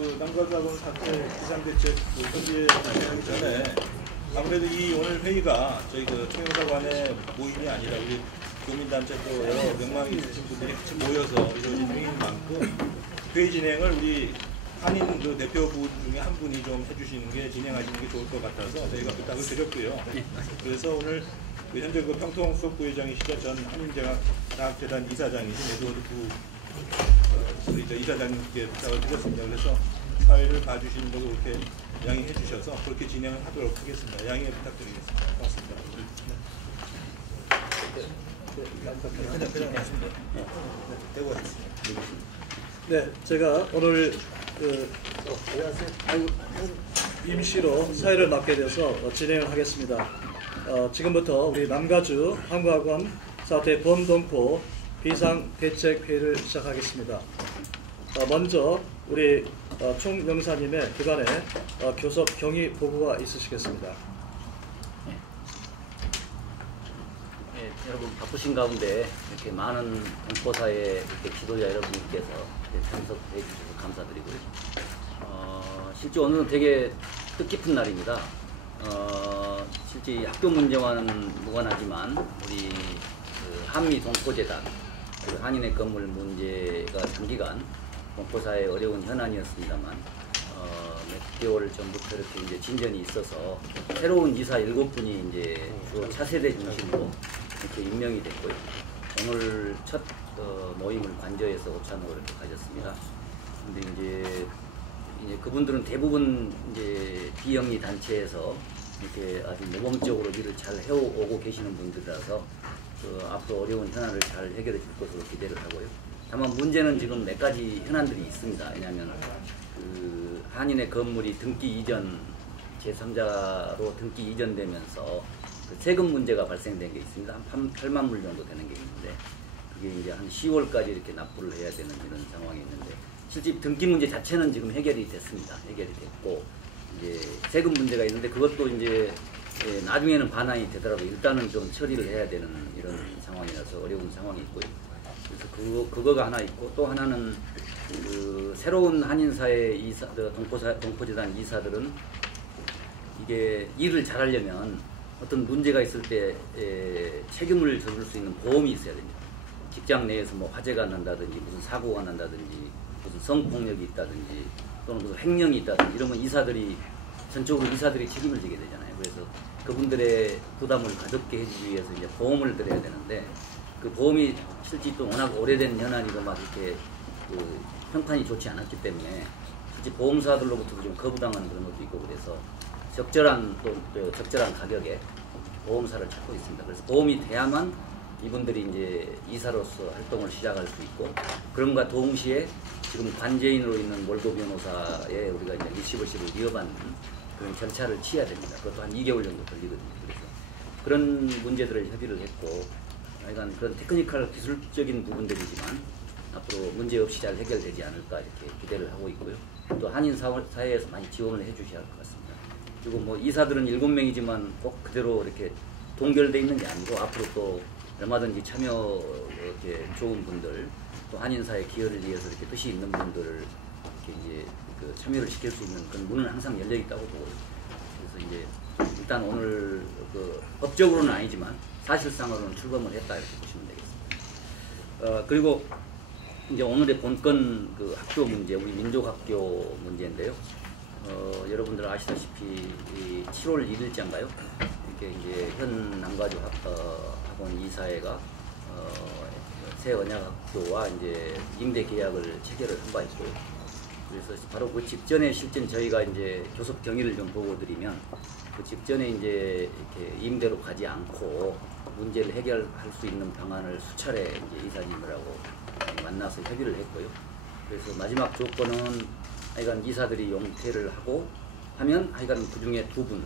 그 남가주학원 사태 비상대책 현지에 발생하기 전에 아무래도 이 오늘 회의가 저희 그 총영사관의 모임이 아니라 우리 교민단체 또 여러 명망이 있으신 분들이 같이 모여서 이루어진 회의인 만큼 회의 진행을 우리 한인 그 대표분 중에 한 분이 좀 해주시는 게 진행하시는 게 좋을 것 같아서 저희가 부탁을 드렸고요. 그래서 오늘 현재 그 평통 수석부회장이시자 전 한인대학재단 이사장이신 에드워드 이사장님께 부탁을 드렸습니다. 그래서 사회를 봐주시는 걸로 이렇게 양해해 주셔서 그렇게 진행을 하도록 하겠습니다. 양해 부탁드리겠습니다. 고맙습니다. 네, 제가 오늘 임시로 사회를 맡게 돼서 진행을 하겠습니다. 지금부터 우리 남가주 한국학원 사태 범동포 비상대책회의를 시작하겠습니다. 먼저 우리 총영사님의 그간의 교섭 경위 보고가 있으시겠습니다. 네, 여러분 바쁘신 가운데 이렇게 많은 동포사의 이렇게 지도자 여러분께서 참석해 주셔서 감사드리고요. 실제 오늘은 되게 뜻깊은 날입니다. 실제 학교 문제와는 무관하지만 우리 그 한미 동포재단 그 한인의 건물 문제가 장기간 동포사의 어려운 현안이었습니다만 몇 개월 전부터 이렇게 이제 진전이 있어서 새로운 이사 7분이 이제 주로 차세대 중심으로 이렇게 임명이 됐고요. 오늘 첫 모임을 관저에서 오찬으로 이렇게 가졌습니다. 근데 이제 그분들은 대부분 이제 비영리 단체에서 이렇게 아주 모범적으로 일을 잘 해오고 계시는 분들이라서 앞으로 어려운 현안을 잘 해결해 줄 것으로 기대를 하고요. 다만 문제는 지금 몇 가지 현안들이 있습니다. 왜냐하면 그 한인의 건물이 등기 이전 제3자로 등기 이전되면서 그 세금 문제가 발생된 게 있습니다. 한 8만 불 정도 되는 게 있는데 그게 이제 한 10월까지 이렇게 납부를 해야 되는 이런 상황이 있는데 실제 등기 문제 자체는 지금 해결이 됐습니다. 해결이 됐고 이제 세금 문제가 있는데 그것도 이제 나중에는 반환이 되더라도 일단은 좀 처리를 해야 되는 이런 상황이라서 어려운 상황이 있고요. 그래서 그거가 하나 있고 또 하나는 그 새로운 한인사회 동포재단 이사들은 이게 일을 잘하려면 어떤 문제가 있을 때 책임을 져줄 수 있는 보험이 있어야 됩니다. 직장 내에서 뭐 화재가 난다든지 무슨 사고가 난다든지 무슨 성폭력이 있다든지 또는 무슨 횡령이 있다든지 이러면 전적으로 이사들이 책임을 지게 되잖아요. 그래서 그분들의 부담을 가볍게 해주기 위해서 이제 보험을 들여야 되는데 그 보험이 실제 또 워낙 오래된 현안이고 막 이렇게 그 평판이 좋지 않았기 때문에 실제 보험사들로부터도 좀 거부당하는 그런 것도 있고 그래서 적절한 가격에 보험사를 찾고 있습니다. 그래서 보험이 돼야만 이분들이 이제 이사로서 활동을 시작할 수 있고 그럼과 동시에 지금 관제인으로 있는 몰고 변호사에 우리가 이제 리시버십을 위협하는 그런 절차를 취해야 됩니다. 그것도 한 2개월 정도 걸리거든요. 그래서 그런 문제들을 협의를 했고 약간 그런 테크니컬 기술적인 부분들이지만 앞으로 문제 없이 잘 해결되지 않을까 이렇게 기대를 하고 있고요. 또 한인 사회에서 많이 지원을 해주셔야 할 것 같습니다. 그리고 뭐 이사들은 7명이지만 꼭 그대로 이렇게 동결되어 있는 게 아니고 앞으로 또 얼마든지 참여 이렇게 좋은 분들 또 한인사회 기여를 위해서 이렇게 뜻이 있는 분들을 이렇게 이제 그 참여를 시킬 수 있는 그런 문은 항상 열려 있다고 보고요. 그래서 이제 일단 오늘 그 법적으로는 아니지만 사실상으로는 출범을 했다 이렇게 보시면 되겠습니다. 그리고 이제 오늘의 본건 그 학교 문제, 우리 민족학교 문제인데요. 여러분들 아시다시피 7월 1일자인가요? 이렇게 이제 현 남가주 학원 이사회가 새 언약학교와 이제 임대 계약을 체결을 한 바 있고요. 그래서 바로 그 직전에 실제 저희가 이제 교섭 경위를 좀 보고 드리면 그 직전에 이제 이렇게 임대로 가지 않고 문제를 해결할 수 있는 방안을 수차례 이제 이사님들하고 만나서 협의를 했고요. 그래서 마지막 조건은 하여간 이사들이 용퇴를 하고 하면 하여간 그 중에 2분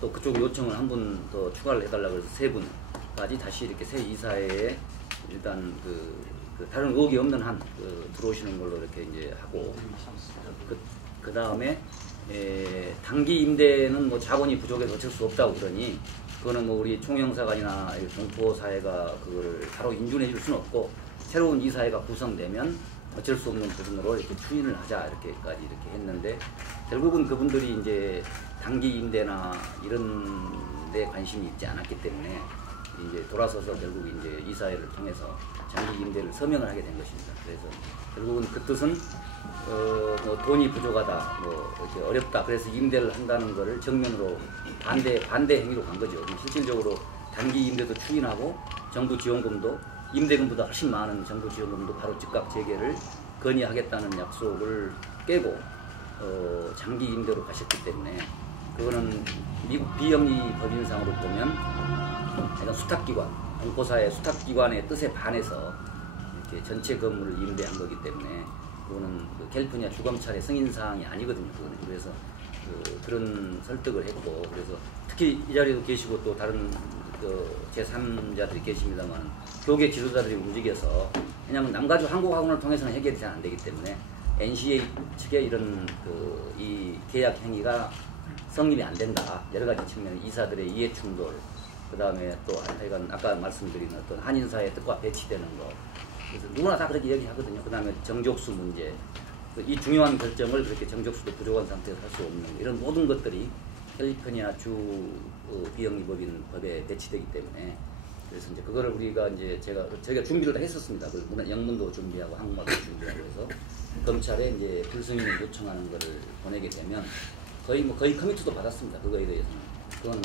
또 그쪽 요청을 한 분 더 추가를 해달라고 해서 3분까지 다시 이렇게 새 이사회에 일단 그 다른 의혹이 없는 한 들어오시는 걸로 이렇게 이제 하고 그 다음에 단기 임대는 뭐 자본이 부족해서 어쩔 수 없다고 그러니 그거는 뭐 우리 총영사관이나 동포사회가 그거를 바로 인준해 줄 수는 없고 새로운 이사회가 구성되면 어쩔 수 없는 부분으로 이렇게 추인을 하자 이렇게까지 이렇게 했는데 결국은 그분들이 이제 단기 임대나 이런 데 관심이 있지 않았기 때문에 이제 돌아서서 결국 이제 이사회를 통해서 장기 임대를 서명을 하게 된 것입니다. 그래서 결국은 그 뜻은 뭐 돈이 부족하다, 뭐 이렇게 어렵다, 그래서 임대를 한다는 것을 정면으로 반대 행위로 간 거죠. 실질적으로 단기 임대도 추진하고 정부 지원금도 임대금보다 훨씬 많은 정부 지원금도 바로 즉각 재개를 건의하겠다는 약속을 깨고 장기 임대로 가셨기 때문에 그거는 미국 비영리 법인상으로 보면 약간 수탁기관, 동포사의 수탁기관의 뜻에 반해서 이렇게 전체 건물을 임대한 거기 때문에 그거는 그 캘리포니아 주검찰의 승인사항이 아니거든요. 그거는. 그래서 그런 설득을 했고, 그래서 특히 이 자리에도 계시고 또 다른 제3자들이 계십니다만 교계 지도자들이 움직여서, 왜냐하면 남가주 한국학원을 통해서는 해결이 잘 안 되기 때문에 NCA 측의 이런 이 계약 행위가 성립이 안 된다. 여러 가지 측면, 이사들의 이해 충돌, 그 다음에 또 하여간 아까 말씀드린 어떤 한인사의 뜻과 배치되는 거, 그래서 누구나 다 그렇게 얘기하거든요. 그 다음에 정족수 문제, 이 중요한 결정을 그렇게 정족수도 부족한 상태에서 할 수 없는 이런 모든 것들이 캘리포니아 주 비영리법인 법에 배치되기 때문에, 그래서 이제 그거를 우리가 이제 저희가 준비를 다 했었습니다. 그 영문도 준비하고 한국말도 준비하고 해서 검찰에 이제 불승인을 요청하는 거를 보내게 되면 거의 커미트도 받았습니다. 그거에 대해서는 그건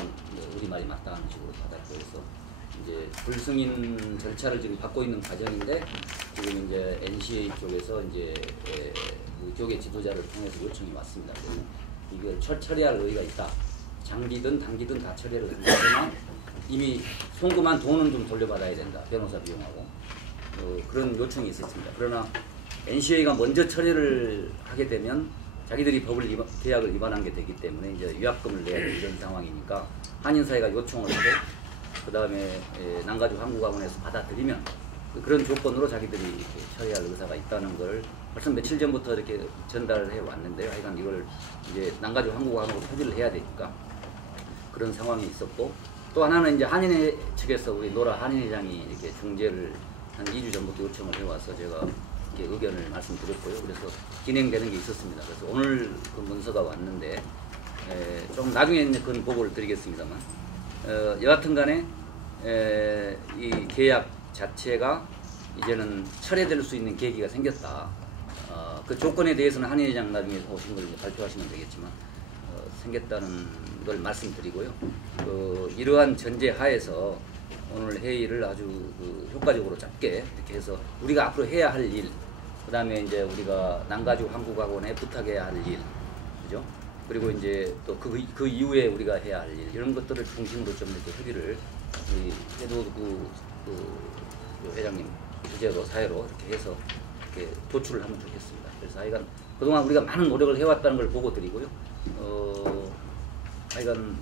우리말이 맞다는 식으로 받았고, 그래서 이제 불승인 절차를 지금 받고 있는 과정인데, 지금 이제 NCA 쪽에서 이제 교계 지도자를 통해서 요청이 왔습니다. 이걸 처리할 의의가 있다. 장기든 단기든 다 처리를 한다면 이미 송금한 돈은 좀 돌려받아야 된다. 변호사 비용하고 그런 요청이 있었습니다. 그러나 NCA가 먼저 처리를 하게 되면 자기들이 계약을 위반한 게 되기 때문에 이제 위약금을 내야 되는 이런 상황이니까 한인사회가 요청을 하고, 그 다음에 남가주 한국학원에서 받아들이면 그런 조건으로 자기들이 이렇게 처리할 의사가 있다는 걸 벌써 며칠 전부터 이렇게 전달을 해 왔는데요. 하여간 이걸 이제 남가주 한국학원으로 표지를 해야 되니까 그런 상황이 있었고, 또 하나는 이제 한인회 측에서 우리 노라 한인회장이 이렇게 중재를 한 2주 전부터 요청을 해와서 제가 이렇게 의견을 말씀드렸고요. 그래서 진행되는 게 있었습니다. 그래서 오늘 그 문서가 왔는데 좀 나중에 그건 보고를 드리겠습니다만, 여하튼 간에 이 계약 자체가 이제는 철회될 수 있는 계기가 생겼다. 그 조건에 대해서는 한인 회장 나중에 오신 걸 발표하시면 되겠지만 생겼다는 걸 말씀드리고요. 이러한 전제 하에서 오늘 회의를 아주 효과적으로 짧게 이렇게 해서 우리가 앞으로 해야 할 일, 그 다음에 이제 우리가 남가주 한국학원에 부탁해야 할 일, 그죠? 그리고 이제 또 그 이후에 우리가 해야 할 일, 이런 것들을 중심으로 좀 이렇게 협의를 우리 해도구 회장님 주재로 사회로 이렇게 해서 이렇게 도출을 하면 좋겠습니다. 그래서 하여간 그동안 우리가 많은 노력을 해왔다는 걸 보고 드리고요. 하여간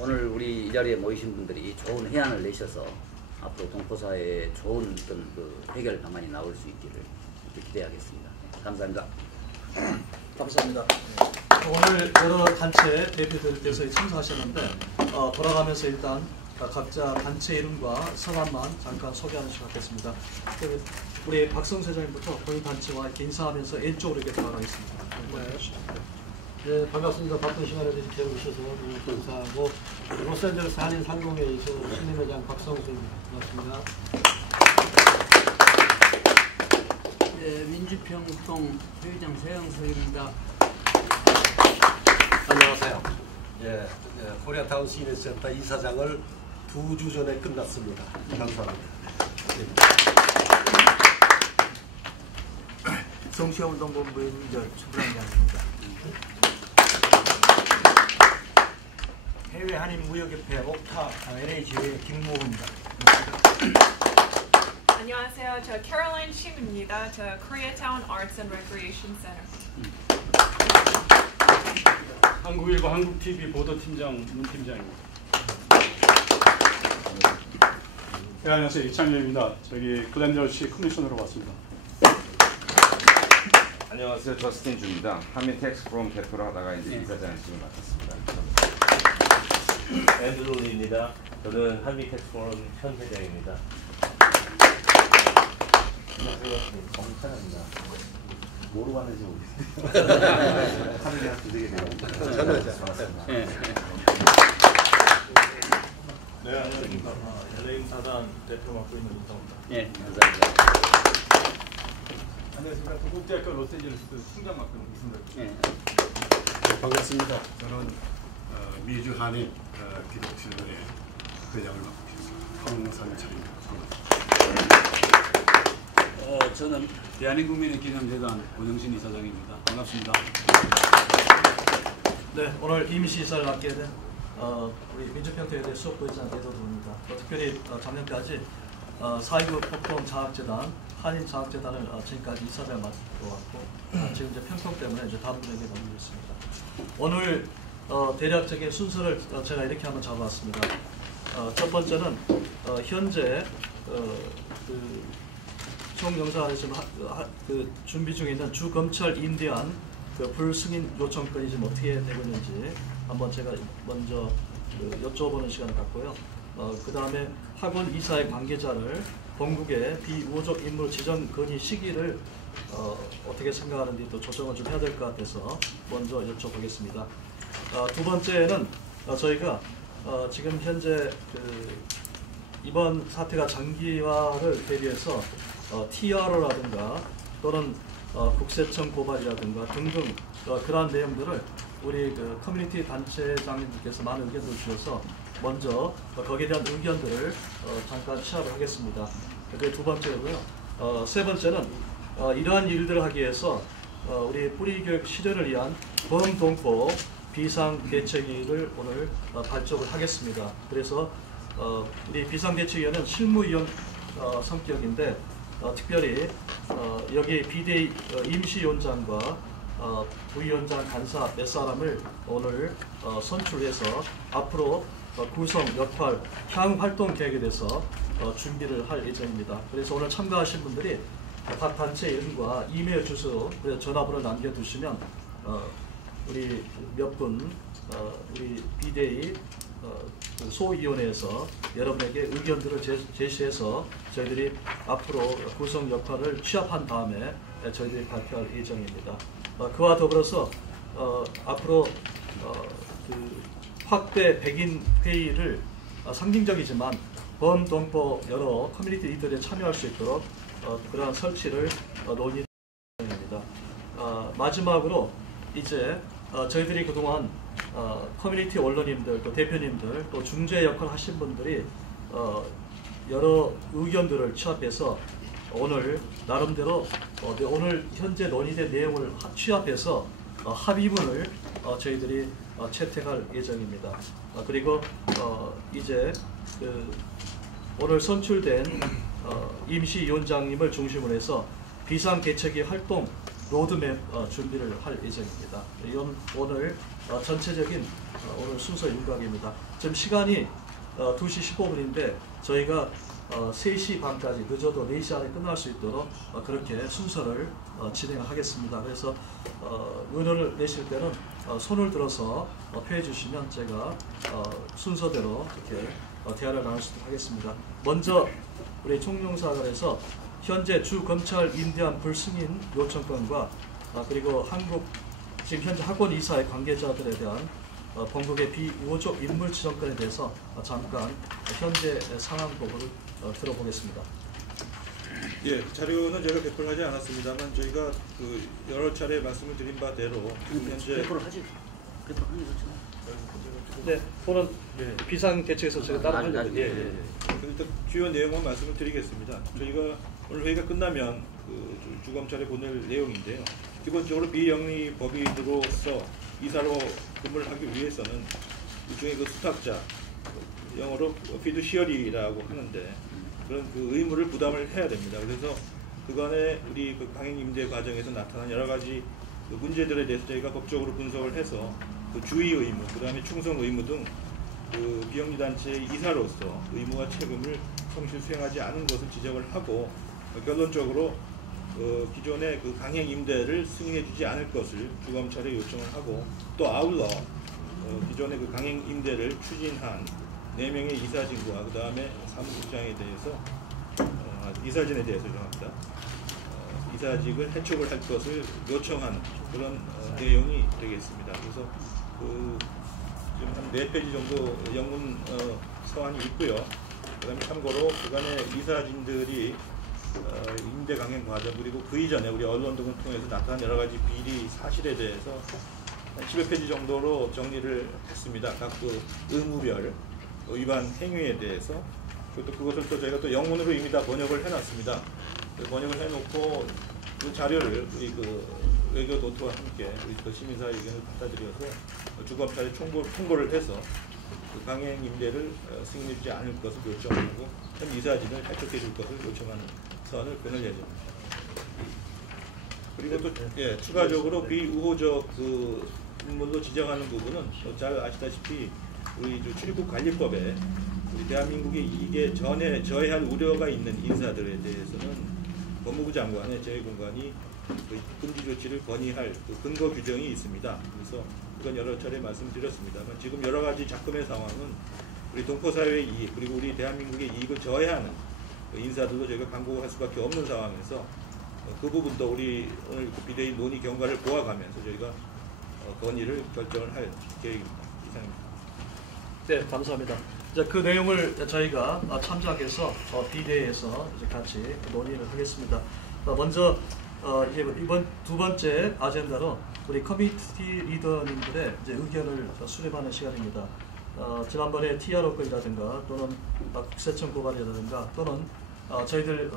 오늘 우리 이 자리에 모이신 분들이 좋은 해안을 내셔서 앞으로 동포사회에 좋은 어떤 해결 방안이 나올 수 있기를 기대하겠습니다. 감사합니다. 감사합니다. 오늘 여러 단체 대표들께서 참석하셨는데 돌아가면서 일단 각자 단체 이름과 성함만 잠깐 소개하는 시간 갖겠습니다. 우리 박성수 회장님부터 본인 단체와 인사하면서 왼쪽으로 이렇게 돌아가겠습니다. 네, 반갑습니다. 바쁜 시간에 이렇게 오셔서 너무 감사하고, 로스앤젤레스 한인 상공회의소 신임회장 박성수입니다. 반갑습니다. 네, 민주평통 회장 서영석입니다. 안녕하세요. 코리아타운 시니센터 이사장을 2주 전에 끝났습니다. 감사합니다. 성시운동본부의 추부장장입니다. 해외 한인 무역협회 옥타 LA지회 김무호입니다. 안녕하세요. 저 캐롤라인 심입니다. 저 Koreatown Arts and Recreation Center. 한국일보 한국TV 보도팀장 문팀장입니다. 네, 안녕하세요. 이창렬입니다. 저기 글렌저시 커미셔너로 왔습니다. 안녕하세요. 저스틴 주입니다. 한미 텍스 프롬 대표로 하다가 이제 이사장 지금 맡았습니다. 앤드루 리입니다. 저는 한미 텍스 포럼 현 회장입니다. 정찬입니다. 뭐로 왔는지 모르겠어요. 하늘이 한 두세 개 되고. 반갑습니다. 네, 안녕하십니까. LA 사단 대표 맡고 있는 이상호입니다. 네, 감사합니다. 안녕하십니까. 동국대학교 로스앤젤레스 총장 맡고 있는 이승덕입니다. 네. 반갑습니다. 저는 미주 한인 기독신문의 회장을 맡고 있습니다. 황상철입니다. 저는 대한민국민의 기념재단 원영신 이사장입니다. 반갑습니다. 네, 오늘 임시 이사를 맡게 된 우리 민주평통회대 수석부회장 에도도입니다. 특별히 작년까지 4.29 폭동장학재단, 한인장학재단을 지금까지 이사장을 맡아왔고 지금 이제 평통 때문에 이제 다른 분에게 넘기겠습니다. 오늘 대략적인 순서를 제가 이렇게 한번 잡아왔습니다. 첫 번째는 현재 총영사관에서 지금 준비 중에 있는 주검찰 임대한 불승인 요청건이 지금 어떻게 되고 있는지 한번 제가 먼저 여쭤보는 시간을 갖고요. 그 다음에 학원 이사의 관계자를 본국의 비우호적 인물 지정 건의 시기를 어떻게 생각하는지 또 조정을 좀 해야 될 것 같아서 먼저 여쭤보겠습니다. 두 번째는 저희가 지금 현재 이번 사태가 장기화를 대비해서 TRO라든가 또는 국세청 고발이라든가 등등 그러한 내용들을 우리 커뮤니티 단체장님들께서 많은 의견을 주셔서 먼저 거기에 대한 의견들을 잠깐 시작을 하겠습니다. 그게 두 번째고요. 세 번째는 이러한 일들을 하기 위해서 우리 뿌리교육 실현을 위한 범동포 비상대책위를 오늘 발족을 하겠습니다. 그래서 우리 비상대책위원회는 실무위원 성격인데 특별히 여기 비대위 임시위원장과 부위원장 간사 몇 사람을 오늘 선출해서 앞으로 구성, 역할, 향후 활동 계획에 대해서 준비를 할 예정입니다. 그래서 오늘 참가하신 분들이 각 단체 이름과 이메일 주소, 전화번호를 남겨두시면 우리 몇 분 우리 비대위 소위원회에서 여러분에게 의견들을 제시해서 저희들이 앞으로 구성 역할을 취합한 다음에 저희들이 발표할 예정입니다. 그와 더불어서 앞으로 확대 백인 회의를 상징적이지만 범동포 여러 커뮤니티 리더들이 참여할 수 있도록 그러한 설치를 논의 중입니다. 마지막으로 이제 저희들이 그동안 커뮤니티 언론인들, 또 대표님들, 또 중재 역할 하신 분들이 여러 의견들을 취합해서 오늘 나름대로 오늘 현재 논의된 내용을 취합해서 합의문을 저희들이 채택할 예정입니다. 그리고 이제 오늘 선출된 임시위원장님을 중심으로 해서 비상대책위 활동 로드맵 준비를 할 예정입니다. 이건 오늘 전체적인 오늘 순서 일각입니다. 지금 시간이 2시 15분인데 저희가 3시 반까지 늦어도 4시 안에 끝날 수 있도록 그렇게 순서를 진행하겠습니다. 그래서 의논을 내실 때는 손을 들어서 표해 주시면 제가 순서대로 이렇게 대화를 나눌 수 있도록 하겠습니다. 먼저 우리 총영사관에서 현재 주검찰 임대한 불승인 요청권과 그리고 지금 현재 학원 이사의 관계자들에 대한 본국의 비우호적 인물 지정권에 대해서 잠깐 현재 상황 보고를 들어보겠습니다. 예, 자료는 제가 배포를 하지 않았습니다만 저희가 여러 차례 말씀을 드린 바대로 현재 배포를 하지. 배포를 하는 거죠. 네, 그거는 비상대책에서 제가 따로 하려고. 일단 주요 내용만 말씀을 드리겠습니다. 저희가 오늘 회의가 끝나면 주검찰에 보낼 내용인데요. 기본적으로 비영리 법인으로서 이사로 근무를 하기 위해서는 일종의 수탁자, 영어로 피두시어리라고 하는데 그런 의무를 부담을 해야 됩니다. 그래서 그간의 우리 강행 임대 과정에서 나타난 여러 가지 문제들에 대해서 저희가 법적으로 분석을 해서 주의 의무, 그 다음에 충성 의무 등 비영리 단체 이사로서 의무와 책임을 성실 수행하지 않은 것을 지적을 하고 결론적으로 기존의 강행 임대를 승인해주지 않을 것을 주검찰에 요청을 하고 또 아울러 기존의 강행 임대를 추진한 4명의 이사진과 그 다음에 사무국장에 대해서 이사진에 대해서 정합니다. 이사직을 해촉을 할 것을 요청한 그런 내용이 되겠습니다. 그래서 지금 한 4페이지 정도 영문 서한이 있고요. 그다음에 참고로 그간의 이사진들이 임대 강행 과정 그리고 그 이전에 우리 언론 등을 통해서 나타난 여러 가지 비리 사실에 대해서 한 10여 페이지 정도로 정리를 했습니다. 각 그 의무별 위반 행위에 대해서 또 그것을 또 저희가 또 영문으로 이미 다 번역을 해놨습니다. 번역을 해놓고 그 자료를 우리 그 외교 노트와 함께 우리 그 시민사 의견을 받아들여서 주검찰에 통보를 해서 그 강행 임대를 승인해주지 않을 것을 요청하고 현 이사진을 해촉해 줄 것을 요청하는 서한을 보낼 예정입니다. 그리고 또 추가적으로 비우호적 그 인물로 지정하는 부분은 잘 아시다시피 우리 출입국 관리법에 우리 대한민국에 이게 전에 저해할 우려가 있는 인사들에 대해서는 법무부 장관의 재외공관이 그 금지 조치를 건의할 그 근거 규정이 있습니다. 그래서 이건 여러 차례 말씀드렸습니다만 지금 여러 가지 작금의 상황은 우리 동포사회의 이익 그리고 우리 대한민국의 이익을 저해하는 그 인사들도 저희가 강구할 수밖에 없는 상황에서 그 부분도 우리 오늘 그 비대위 논의 경과를 보아가면서 저희가 건의를 결정을 할 계획입니다. 이상입니다. 네, 감사합니다. 이제 그 내용을 저희가 참작해서 비대위에서 이제 같이 논의를 하겠습니다. 먼저 이제 이번 두 번째 아젠다로 우리 커뮤니티 리더님들의 이제 의견을 수렴하는 시간입니다. 지난번에 TRO 건이라든가 또는 국세청 고발이라든가 또는 저희들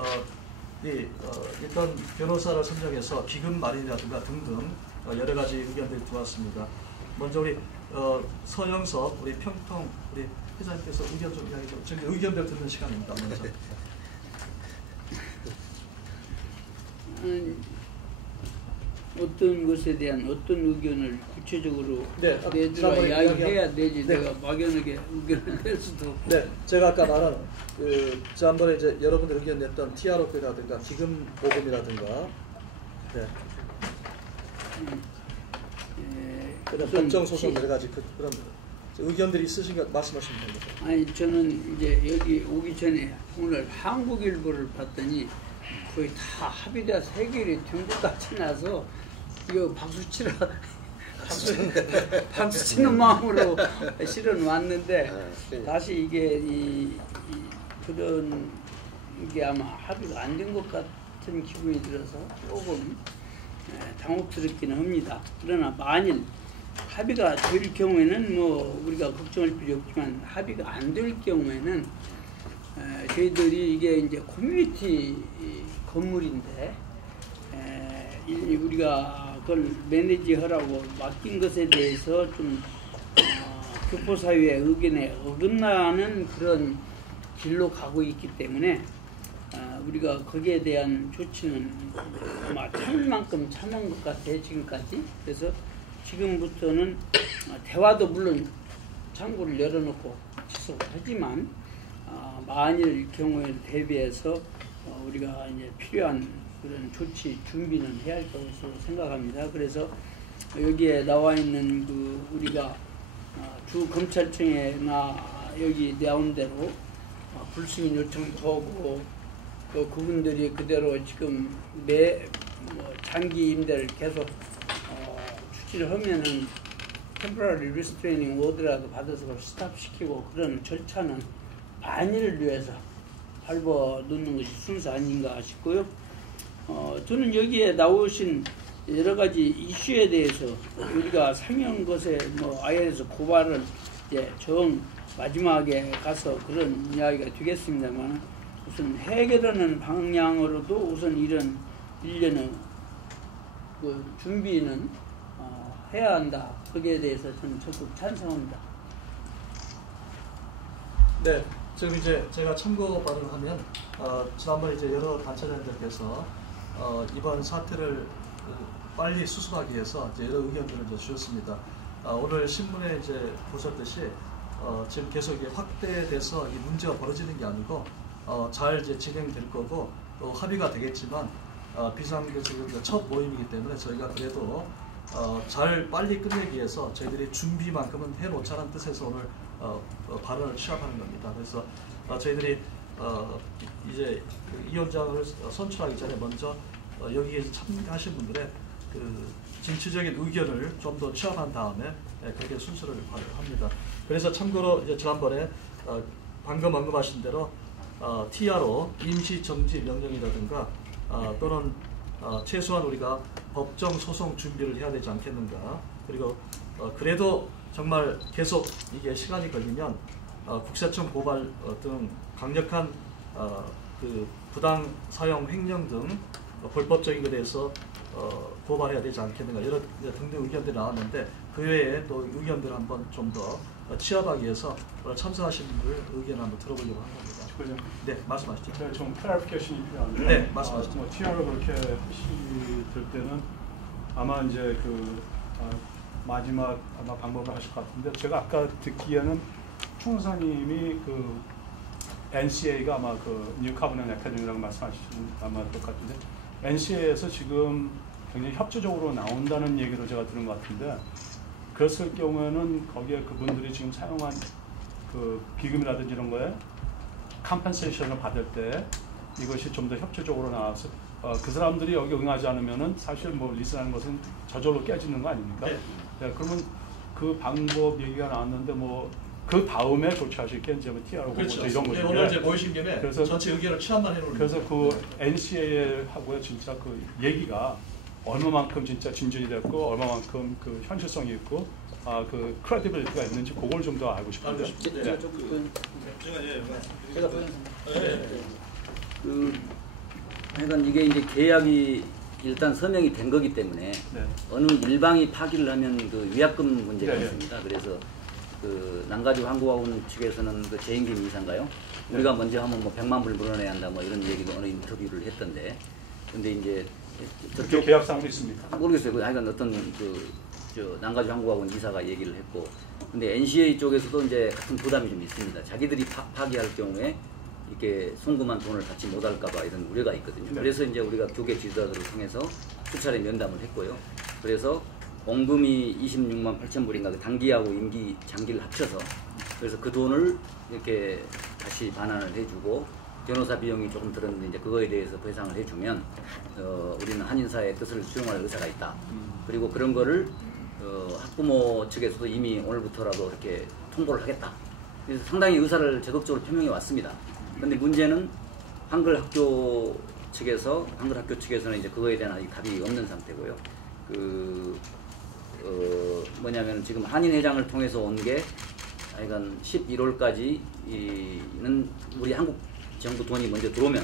일단 변호사를 선정해서 기금 마련이라든가 등등 여러 가지 의견들이 들어왔습니다. 먼저 우리 서영석 우리 평통 우리 회장님께서 의견 좀 이야기 좀 저기 의견들 듣는 시간입니다. 먼저. 어떤 것에 대한 어떤 의견을 구체적으로 내주라 이야기해야 되지. 네. 내가 막연하게 의견을 낼 수도 없고. 네, 제가 아까 말한 지난번에 이제 여러분들 의견 냈던 TROP라든가 기금 보금이라든가, 네. 법정 소송 여러 가지 그런 의견들이 있으신 것 말씀하시면 됩니다. 아니 저는 이제 여기 오기 전에 오늘 한국일보를 봤더니 거의 다 합의돼서 해결이 된 것 같이 나서 이거 박수 치는 마음으로 실은 왔는데 다시 이게 그런 게 아마 합의가 안 된 것 같은 기분이 들어서 조금 당혹스럽기는 합니다. 그러나 만일 합의가 될 경우에는 뭐 우리가 걱정할 필요 없지만 합의가 안 될 경우에는 저희들이 이게 이제 커뮤니티 건물인데 우리가 그걸 매니지하라고 맡긴 것에 대해서 좀 교포사회의 의견에 어긋나는 그런 길로 가고 있기 때문에 우리가 거기에 대한 조치는 아마 참을 만큼 참은 것 같아요 지금까지. 그래서 지금부터는 대화도 물론 창구를 열어놓고 지속하지만 만일 경우에 대비해서 우리가 이제 필요한 그런 조치 준비는 해야 할 것으로 생각합니다. 그래서 여기에 나와 있는 그 우리가 주 검찰청에나 여기 나온 대로 불승인 요청도 하고 또 그분들이 그대로 지금 장기 임대를 계속 추진을 하면은 temporary restraining order라도 받아서 그걸 스탑시키고 그런 절차는 만일을 위해서 밟아 놓는 것이 순서 아닌가 싶고요. 저는 여기에 나오신 여러 가지 이슈에 대해서 우리가 상영 것에 뭐 IL에서 고발을 이제 마지막에 가서 그런 이야기가 되겠습니다만 우선 해결하는 방향으로도 우선 이런 일련의 그 준비는 해야 한다. 거기에 대해서 저는 적극 찬성합니다. 네, 지금 이제 제가 참고 발언을 하면 지난번에 이제 여러 단체장들께서 이번 사태를 빨리 수습하기 위해서 이제 여러 의견들을 이제 주셨습니다. 오늘 신문에 이제 보셨듯이 지금 계속 이게 확대돼서 이 문제가 벌어지는 게 아니고 잘 이제 진행될 거고 또 합의가 되겠지만 비상계획 첫 모임이기 때문에 저희가 그래도 잘 빨리 끝내기 위해서 저희들이 준비만큼은 해놓자는 뜻에서 오늘 발언을 취합하는 겁니다. 그래서 저희들이 이제 그 위원장을 선출하기 전에 먼저 여기에서 참가하신 분들의 그 진취적인 의견을 좀 더 취합한 다음에 그렇게 순서를 합니다. 그래서 참고로 이제 지난번에 방금 언급하신 대로 TRO 임시 정지 명령이라든가 또는 최소한 우리가 법정 소송 준비를 해야 되지 않겠는가. 그리고 그래도 정말 계속 이게 시간이 걸리면 국세청 고발 등 강력한 그 부당 사용 횡령 등 불법적인 것에 대해서 고발해야 되지 않겠는가 이런 등등 의견들이 나왔는데 그 외에 또 의견들을 한번 좀 더 취합하기 위해서 참석하신 분들 의견을 한번 들어보려고 합니다. 네, 말씀하시죠. 제가 좀 클래리피케이션이 필요한데. 네, 말씀하시죠. 뭐 TR을 그렇게 하실 때는 아마 이제 그 마지막 아마 방법을 하실 것 같은데 제가 아까 듣기에는 총사님이 그 NCA가 아마 그 뉴 카버넌 애카데미라고 말씀하시는 아마 것 같은데 NCA에서 지금 굉장히 협조적으로 나온다는 얘기를 제가 들은 것 같은데 그랬을 경우에는 거기에 그분들이 지금 사용한 그 비금이라든지 이런 거에 컴펜세이션을 받을 때 이것이 좀 더 협조적으로 나와서 그 사람들이 여기 응하지 않으면은 사실 뭐 리스라는 것은 저절로 깨지는 거 아닙니까? 네. 네, 그러면 그 방법 얘기가 나왔는데 뭐 그 다음에 조치하실 게 이제 뭐 TR하고 그렇죠. 이런 거죠. 네, 오늘 이제 모이신 김에 그래서 전체 의견을 취합만 해놓는 그래서 그 네. NCA하고의 진짜 그 얘기가 얼마만큼 진짜 진전이 됐고 얼마만큼 그 현실성이 있고 그 크레디빌리티가 있는지 그걸 좀 더 알고 싶은데. 제가 하여간 이게 이제 계약이 일단 서명이 된 거기 때문에 네. 어느 일방이 파기를 하면 그 위약금 문제가 네, 있습니다. 그래서 그 난가주 항공학원 측에서는 그 재임금 이상가요? 우리가 먼저 하면 뭐 100만 불 물어내야 한다 뭐 이런 얘기도 어느 인터뷰를 했던데, 근데 이제 저쪽 계약상도 있습니까? 모르겠어요. 하여간 어떤 저 난가주 항공학원 이사가 얘기를 했고, 근데 NCA 쪽에서도 이제 같은 부담이 좀 있습니다. 자기들이 파기할 경우에 이렇게 송금한 돈을 받지 못할까봐 이런 우려가 있거든요. 네. 그래서 이제 우리가 교계 지도자들을 통해서 수차례 면담을 했고요. 그래서 원금이 26만 8천 불인가, 그 단기하고 임기 장기를 합쳐서 그래서 그 돈을 이렇게 다시 반환을 해주고 변호사 비용이 조금 들었는데 이제 그거에 대해서 배상을 해주면 우리는 한인사의 뜻을 수용할 의사가 있다. 그리고 그런 거를 학부모 측에서도 이미 오늘부터라도 이렇게 통보를 하겠다. 그래서 상당히 의사를 적극적으로 표명해 왔습니다. 그런데 문제는 한글학교 측에서는 이제 그거에 대한 아직 답이 없는 상태고요. 뭐냐면 지금 한인회장을 통해서 온 게 하여간 11월까지는 우리 한국 정부 돈이 먼저 들어오면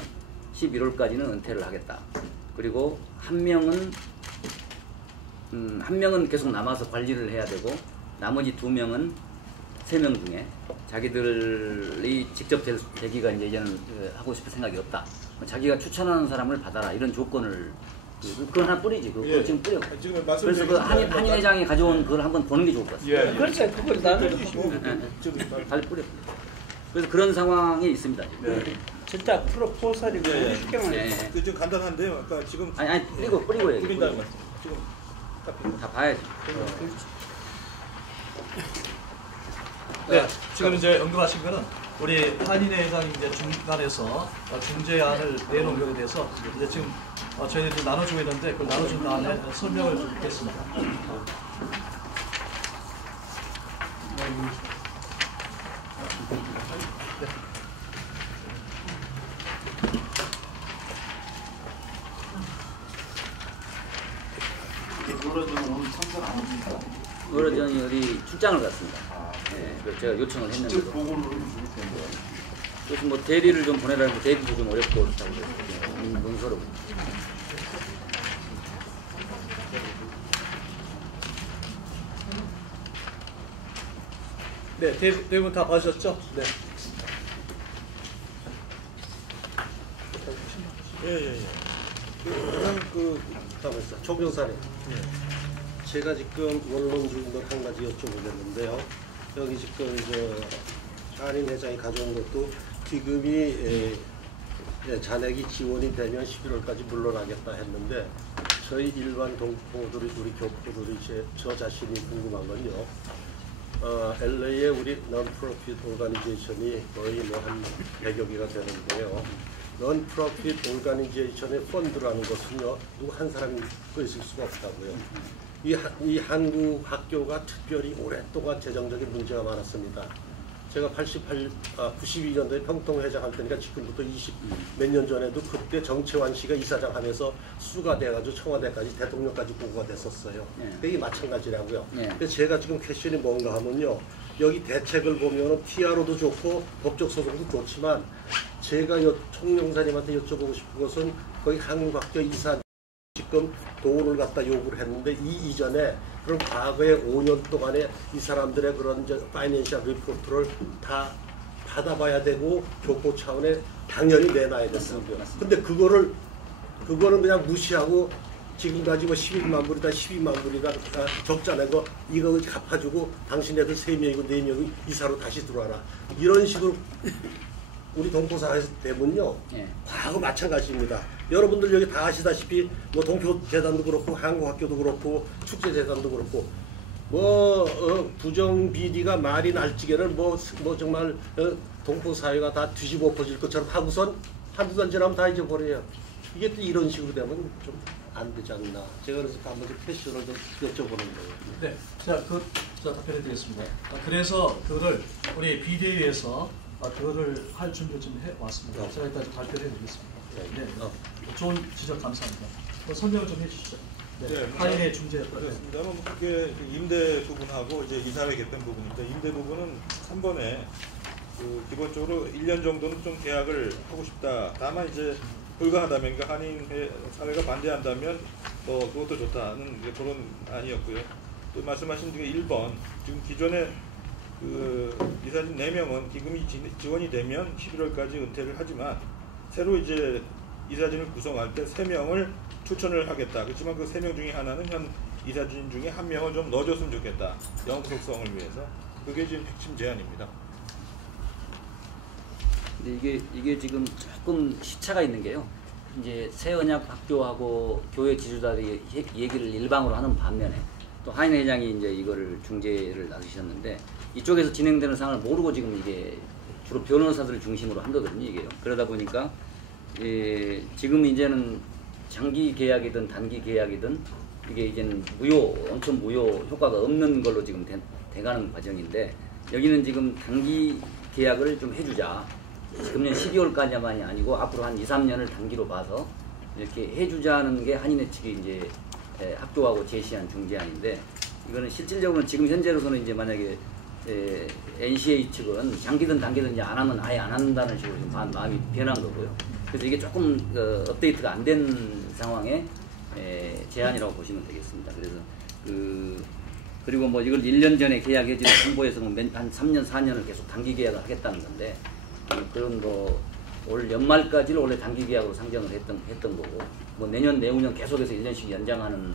11월까지는 은퇴를 하겠다. 그리고 한 명은 계속 남아서 관리를 해야 되고 나머지 2명은 3명 중에 자기들이 직접 되기가 이제는 하고 싶을 생각이 없다. 자기가 추천하는 사람을 받아라 이런 조건을 그건 하나 뿌리지. 그거 예. 지금 뿌려. 지금 그래서 그 한인회장이 가져온 그걸 한번 보는 게 좋을 것 같습니다. 예. 그렇죠. 그걸 나눠주시고 잘 뿌려. 그래서 그런 상황에 있습니다. 지금. 네. 진짜 프로포설이고 쉽게 말해. 네. 그 좀 간단한데요. 아까 지금 아니 뿌리고 얘기. 뿌린다는 말씀. 지금 다 봐야지. 네, 지금 이제 언급하신 거는 우리 한인회 회장이 이제 중간에서 중재안을 내놓은 것에 대해서 이제 지금 저희들이 좀 나눠주고 있는데 그걸 나눠준 다음에 설명을 좀 듣겠습니다. 노르전이 어디 출장을 갔습니다. 네, 그래서 제가 요청을 했는데도. 그래서 뭐 대리를 좀 보내라는 대리도 좀 어렵고 그렇다고 그랬어요. 문서로. 네, 대부분 다 봐주셨죠? 네. 예예예. 총정사님. 제가 지금 원론 중도 한 가지 여쭤보겠는데요. 여기 지금 한인 회장이 가져온 것도 기금이 잔액이 지원이 되면 11월까지 물러나겠다 했는데 저희 일반 동포들이 우리 교포들이 저 자신이 궁금한 건요. LA의 우리 non-profit organization이 거의 한 100여 개가 되는데요. non-profit organization의 펀드라는 것은요, 누구 한 사람이 있을 수가 없다고요. 이 한국 학교가 특별히 오랫동안 재정적인 문제가 많았습니다. 제가 92년도에 평통회장 할 때니까 지금부터 20 몇 년 전에도 그때 정채환 씨가 이사장 하면서 수가 돼가지고 청와대까지 대통령까지 보고가 됐었어요. 이게 마찬가지라고요. 근데 제가 지금 퀘션이 뭔가 하면요. 여기 대책을 보면 TRO도 좋고 법적 소송도 좋지만 제가 총영사님한테 여쭤보고 싶은 것은 거기 한국학교 이사 지금 돈을 갖다 요구를 했는데 이 이전에 그럼 과거에 5년 동안에 이 사람들의 그런 파이낸셜 리포트를 다 받아봐야 되고 교포 차원에 당연히 내놔야 됐습니다. 근데 그거를 그냥 무시하고 지금까지 뭐 11만 불이다 12만 불이다 적자 낸 거 이거 갚아주고 당신 애들 3명이고 4명이 이사로 다시 들어와라. 이런 식으로 우리 동포사에서 되면요. 과거 마찬가지입니다. 여러분들 여기 다 아시다시피 뭐 동표재단도 그렇고 한국학교도 그렇고 축제재단도 그렇고 부정 비리가 말이 날지게를 뭐 정말 동포사회가 다 뒤집어 엎어질 것처럼 하고선 한두 달 지나면 다 잊어버려요. 이게 또 이런 식으로 되면 좀 안 되지 않나. 제가 그래서 한번 퀘션을 좀 여쭤보는 거예요. 네, 자 답변해 드리겠습니다. 그래서 그거를 우리 비대위에서 그거를 할 준비를 좀 해왔습니다. 제가 일단 좀 발표를 해드리겠습니다. 네, 좋은 지적 감사합니다. 설명을 좀 해주시죠. 네, 파일의 중재. 그렇습니다만 그게 임대 부분하고 이제 이사회 개편 부분인데 임대 부분은 3번에 기본적으로 1년 정도는 좀 계약을 하고 싶다. 다만 이제 불가하다면, 그러니까 한인 사회가 반대한다면 그것도 좋다는 그런 아니었고요. 또 말씀하신 중에 1번, 지금 기존에 이사진 4명은 기금이 지원이 되면 11월까지 은퇴를 하지만 새로 이제 이사진을 구성할 때 3명을 추천을 하겠다. 그렇지만 그 3명 중에 하나는 현 이사진 중에 1명을 좀 넣어줬으면 좋겠다. 영속성을 위해서. 그게 지금 핵심 제안입니다. 근데 이게 지금 조금 시차가 있는 게요. 이제 새 언약 학교하고 교회 지도자들이 얘기를 일방으로 하는 반면에 또 하인 회장이 이제 이거를 중재를 나서셨는데 이쪽에서 진행되는 상황을 모르고 지금 이게 주로 변호사들을 중심으로 한 거거든요, 이게요. 그러다 보니까 지금 이제는 장기 계약이든 단기 계약이든 이게 이제는 엄청 무효 효과가 없는 걸로 지금 돼가는 과정인데 여기는 지금 단기 계약을 좀 해주자. 금년 12월까지만이 아니고 앞으로 한 2, 3년을 단기로 봐서 이렇게 해주자는 게 한인회 측이 이제 학교하고 제시한 중재안인데 이거는 실질적으로는 지금 현재로서는 이제 만약에 NCA 측은 장기든 단기든 이제 안 하면 아예 안 한다는 식으로 지금 마음이 변한 거고요. 그래서 이게 조금 업데이트가 안 된 상황의 제안이라고 보시면 되겠습니다. 그래서 그리고 뭐 이걸 1년 전에 계약해지는 정부에서 한 3년, 4년을 계속 단기 계약을 하겠다는 건데 그런 올 연말까지를 원래 단기 계약으로 상정을 했던 거고 뭐 내년, 내후년 계속해서 1년씩 연장하는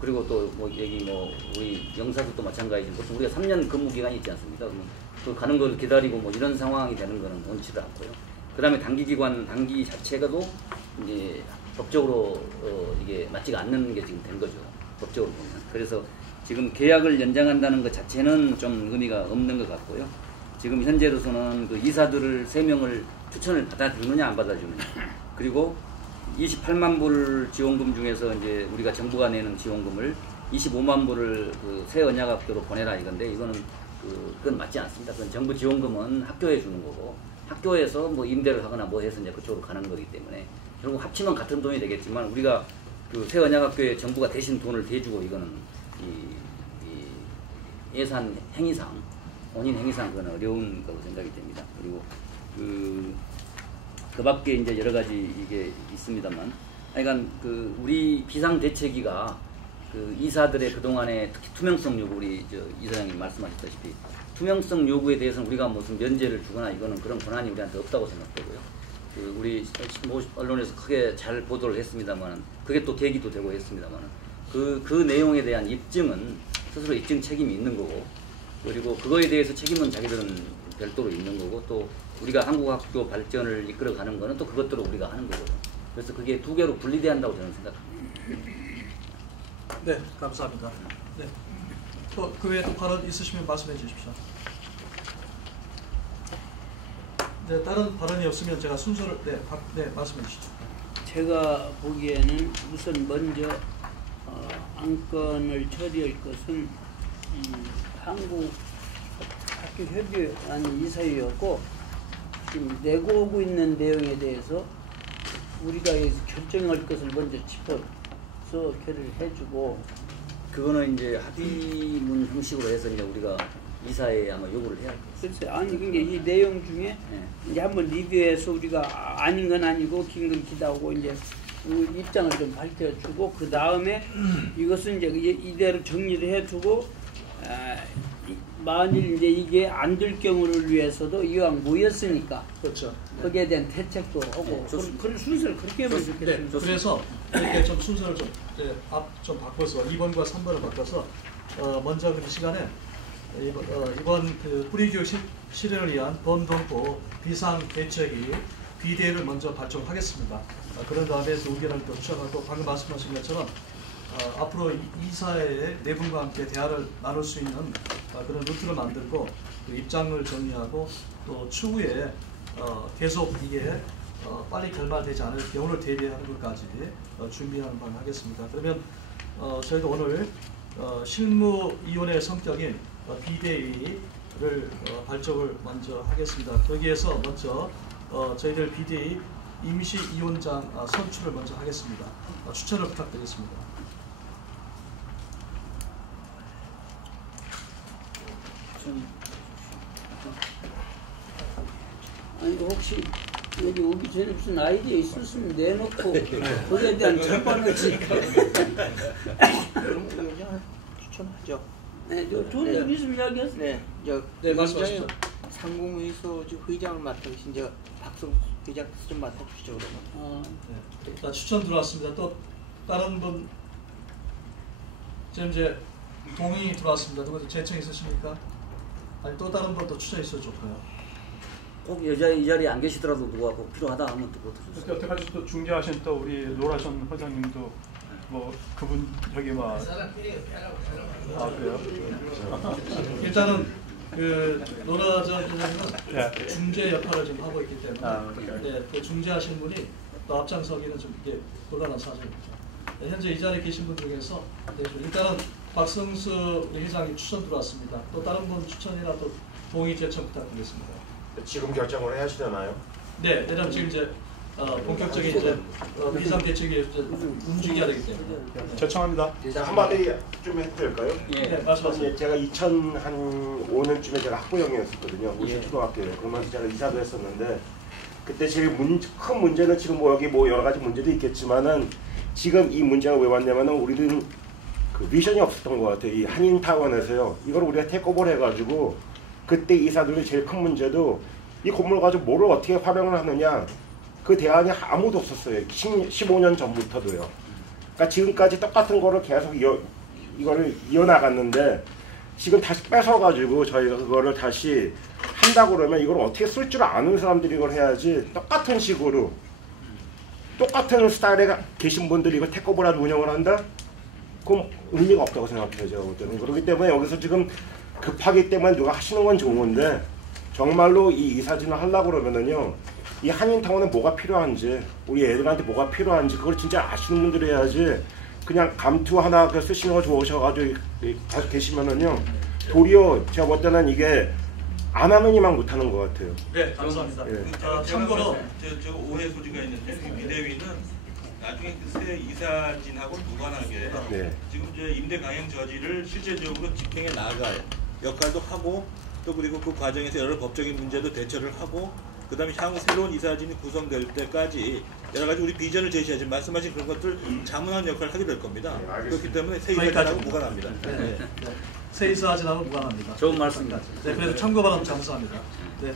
그리고 또 여기 우리 영사들도 마찬가지고 보통 우리가 3년 근무 기간이 있지 않습니까? 그러면 그 가는 걸 기다리고 이런 상황이 되는 거는 원치도 않고요. 그 다음에 단기 자체가도 이제 법적으로 이게 맞지가 않는 게 지금 된 거죠. 법적으로 보면. 그래서 지금 계약을 연장한다는 것 자체는 좀 의미가 없는 것 같고요. 지금 현재로서는 그 이사들을 3명을 추천을 받아주느냐 안 받아주느냐 그리고 28만 불 지원금 중에서 이제 우리가 정부가 내는 지원금을 25만 불을 그 새 언약학교로 보내라 이건데 이거는 그건 맞지 않습니다. 그건 정부 지원금은 학교에 주는 거고 학교에서 뭐 임대를 하거나 뭐 해서 이제 그쪽으로 가는 거기 때문에 결국 합치면 같은 돈이 되겠지만 우리가 그 새 언약학교에 정부가 대신 돈을 대주고 이거는 이 예산 행위상 원인 행위상 그건 어려운 거로 생각이 됩니다. 그리고 그 밖에 이제 여러 가지 이게 있습니다만, 그러니까 우리 비상대책위가 이사들의 그동안의 특히 투명성 요구, 우리 이사장님 말씀하셨다시피 투명성 요구에 대해서는 우리가 무슨 면제를 주거나 이거는 그런 권한이 우리한테 없다고 생각되고요. 우리 언론에서 크게 잘 보도를 했습니다만, 그게 또 계기도 되고 했습니다만, 그 내용에 대한 입증은 스스로 입증 책임이 있는 거고, 그리고 그거에 대해서 책임은 자기들은 별도로 있는 거고, 또 우리가 한국학교 발전을 이끌어가는 거는 또 그것들을 우리가 하는 거거든요. 그래서 그게 두 개로 분리돼야 한다고 저는 생각합니다. 네, 감사합니다. 네. 또 그 외에 또 발언 있으시면 말씀해 주십시오. 네, 다른 발언이 없으면 제가 순서를 말씀해 주시죠. 제가 보기에는 우선 먼저 안건을 처리할 것은 한국 학교 협의회 이사회였고 지금 내고 오고 있는 내용에 대해서 우리가 결정할 것을 먼저 짚어서 결의를 해주고 그거는 이제 합의문 형식으로 해서 이제 우리가 이사회에 아마 요구를 해야 돼요. 글쎄, 아니 그게 이 내용 중에 이제 한번 리뷰해서 우리가 아닌 건 아니고 긴 건 기다고 이제 입장을 좀 밝혀주고 그 다음에 이것은 이제 이대로 정리를 해두고 만일 이제 이게 안 될 경우를 위해서도 이왕 모였으니까 그렇죠. 거기에 대한 대책도 하고 그런 순서를 그렇게 하면 좋겠습니다. 그래서 이렇게 좀 순서를 좀 바꿔서 2번과 3번을 바꿔서 먼저 그 시간에 이번 그 뿌리교육 실현을 위한 범동포 비상대책위 비대위를 먼저 발족하겠습니다. 그런 다음에 의견을 또 추천하고 방금 말씀하신 것처럼 앞으로 이사회의 네 분과 함께 대화를 나눌 수 있는 그런 루트를 만들고 그 입장을 정리하고 또 추후에 계속 이게 빨리 결말되지 않을 경우를 대비하는 것까지 준비하는 바를 하겠습니다. 그러면 저희도 오늘 실무위원회 성격인 비대위를 발족을 먼저 하겠습니다. 거기에서 먼저 저희들 비대위 임시위원장 선출을 먼저 하겠습니다. 추천을 부탁드리겠습니다. 아니 혹시 여기 오기 전에 무슨 아이디어 있었으면 내놓고 거기에 대한 첫번이지. 추천하죠. 네, 좋은 점 있으면 이야기하세요. 네, 말씀하시죠. 상공회의소 회장을 맡으신 박성수 회장 좀 맡아주시죠 그러면. 네. 자, 추천 들어왔습니다. 또 다른 분 지금 이제 동의 들어왔습니다. 누구 재청 있으십니까? 아니 또 다른 분 또 추천 있어도 좋고요. 꼭 이 자리에 안 계시더라도 누가 꼭 필요하다 하면 또 그것도 좋습니다. 여태까지 또 중재하신 또 우리 노라션 회장님도 뭐 그분 저기 막 그래요? 일단은 그 노라전 회장님은 중재 역할을 좀 하고 있기 때문에 네, 그 중재하신 분이 또 앞장서기는 좀 이게 곤란한 사정입니다. 네, 현재 이 자리에 계신 분 중에서 네, 일단은 박성수 회장님 추천 들어왔습니다. 또 다른 분 추천이나 또 동의 제청 부탁드리겠습니다. 지금 결정을 해야 하시려나요? 네, 왜냐면 지금 이제 본격적인 이제 비상대책이 움직여야 되기 때문에. 제청합니다. 한마디 좀 해도 될까요? 네, 말씀하세요. 제가 2005년쯤에 제가 학부형이었었거든요. 초등학교에. 그러면서 제가 이사도 했었는데 그때 제일 큰 문제는 지금 뭐 여기 뭐 여러 가지 문제도 있겠지만은 지금 이 문제가 왜 왔냐면은 우리는 그 비전이 없었던 것 같아요. 이 한인타운에서요. 이걸 우리가 테이크오버를 해가지고 그때 이사들의 제일 큰 문제도 이 건물 가지고 뭐를 어떻게 활용을 하느냐 그 대안이 아무도 없었어요. 15년 전부터도요. 그러니까 지금까지 똑같은 거를 계속 이거를 이어나갔는데 지금 다시 뺏어가지고 저희가 그거를 다시 한다고 그러면 이걸 어떻게 쓸 줄 아는 사람들이 이걸 해야지 똑같은 식으로 똑같은 스타일에 계신 분들이 이걸 테이크오버라도 운영을 한다? 그럼 의미가 없다고 생각해요. 제가 볼 때는. 그렇기 때문에 여기서 지금 급하기 때문에 누가 하시는 건 좋은데 정말로 이 이사진을 하려고 그러면은요 이 한인타운에 뭐가 필요한지 우리 애들한테 뭐가 필요한지 그걸 진짜 아시는 분들이 해야지 그냥 감투 하나 쓰시는 거 좋으셔가지고 계속 계시면은요 도리어 제가 볼 때는 이게 안 하면 이만 못하는 것 같아요. 네, 감사합니다. 예. 참고로 저 오해 소지가 있는데 이 비대위는 나중에 그 새 이사진하고 무관하게 지금 저 임대 강행 저지를 실제적으로 집행해 나가요. 역할도 하고 또 그리고 그 과정에서 여러 법적인 문제도 대처를 하고 그다음에 향후 새로운 이사진이 구성될 때까지 여러 가지 우리 비전을 제시하지 말씀하신 그런 것들 자문하는 역할을 하게 될 겁니다. 그렇기 때문에 새 이사진하고 무관합니다. 네. 새 이사진하고 무관합니다. 좋은 말씀입니다. 네, 그래서 참고 바람 감사합니다. 네,